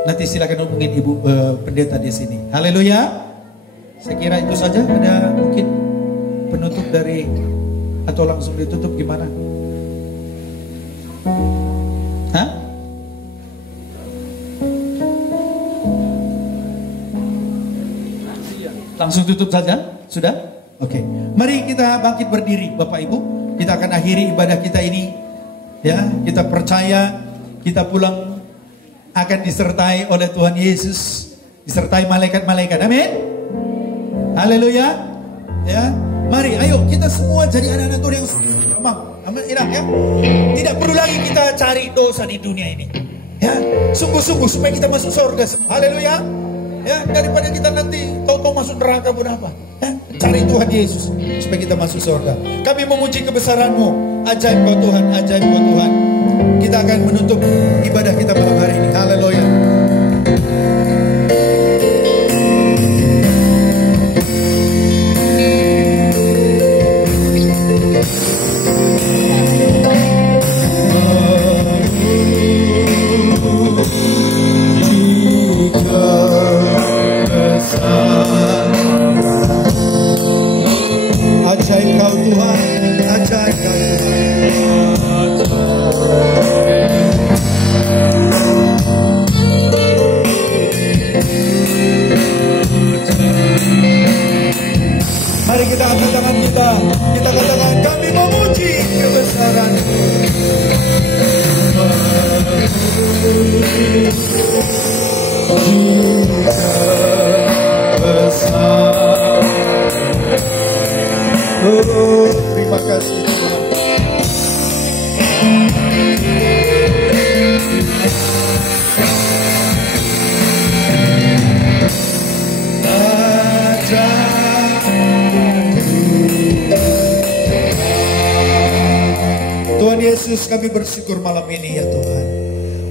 Nanti silakan hubungin ibu pendeta di sini. Haleluya. Saya kira itu saja. Ada mungkin penutup dari, atau langsung ditutup gimana? Hah? Langsung tutup saja? Sudah? Oke. Mari kita bangkit berdiri, Bapak Ibu. Kita akan akhiri ibadah kita ini, ya. Kita percaya kita pulang akan disertai oleh Tuhan Yesus, disertai malaikat-malaikat. Amin. Haleluya. Ya. Mari, ayo kita semua jadi anak-anak Tuhan yang enak, ya. Tidak perlu lagi kita cari dosa di dunia ini, ya. Sungguh-sungguh supaya kita masuk surga. Haleluya. Ya, daripada kita nanti tahu-tahu masuk neraka pun apa, ya. Cari Tuhan Yesus supaya kita masuk surga. Kami memuji kebesaran-Mu. Ajaib Kau Tuhan, ajaib Kau Tuhan. Kita akan menutup ibadah kita malam hari ini. Haleluya. Ajaib Kau Tuhan, ajaib Kau Mari kita angkat tangan kita katakan, kami memuji kebesaran-Mu. Oh, terima kasih Tuhan. Tuhan Yesus, kami bersyukur malam ini, ya Tuhan.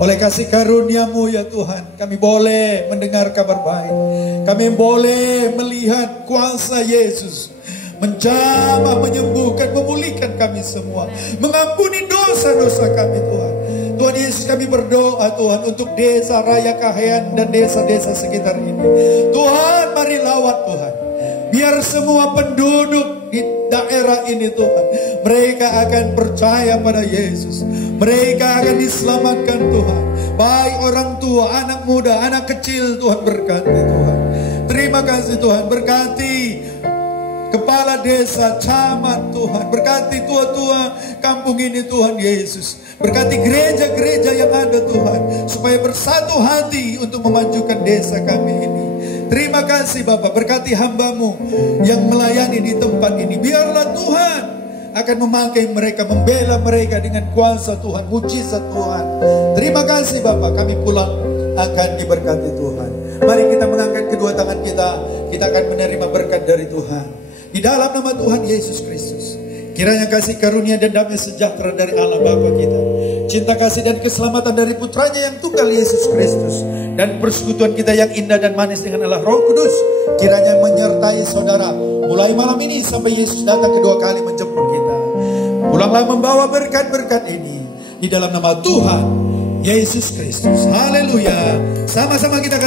Oleh kasih karunia-Mu ya Tuhan, kami boleh mendengar kabar baik. Kami boleh melihat kuasa Yesus menjamah, menyembuhkan, memulihkan kami semua, mengampuni dosa-dosa kami Tuhan. Tuhan Yesus, kami berdoa Tuhan untuk desa Raya Kahayan dan desa-desa sekitar ini. Tuhan, mari lawat Tuhan. Biar semua penduduk di daerah ini Tuhan, mereka akan percaya pada Yesus. Mereka akan diselamatkan Tuhan. Baik orang tua, anak muda, anak kecil, Tuhan berkati Tuhan. Terima kasih Tuhan, berkati kepala desa, camat Tuhan. Berkati tua-tua kampung ini Tuhan Yesus. Berkati gereja-gereja yang ada Tuhan, supaya bersatu hati untuk memajukan desa kami ini. Terima kasih Bapak, berkati hamba-Mu yang melayani di tempat ini. Biarlah Tuhan akan memakai mereka, membela mereka dengan kuasa Tuhan, mujizat Tuhan. Terima kasih Bapak, kami pulang akan diberkati Tuhan. Mari kita mengangkat kedua tangan kita akan menerima berkat dari Tuhan. Di dalam nama Tuhan Yesus Kristus, kiranya kasih karunia dan damai sejahtera dari Allah Bapa kita, cinta kasih dan keselamatan dari putranya yang tunggal Yesus Kristus, dan persekutuan kita yang indah dan manis dengan Allah Roh Kudus, kiranya menyertai saudara mulai malam ini sampai Yesus datang kedua kali menjemput kita. Pulanglah membawa berkat-berkat ini di dalam nama Tuhan Yesus Kristus. Haleluya. Sama-sama kita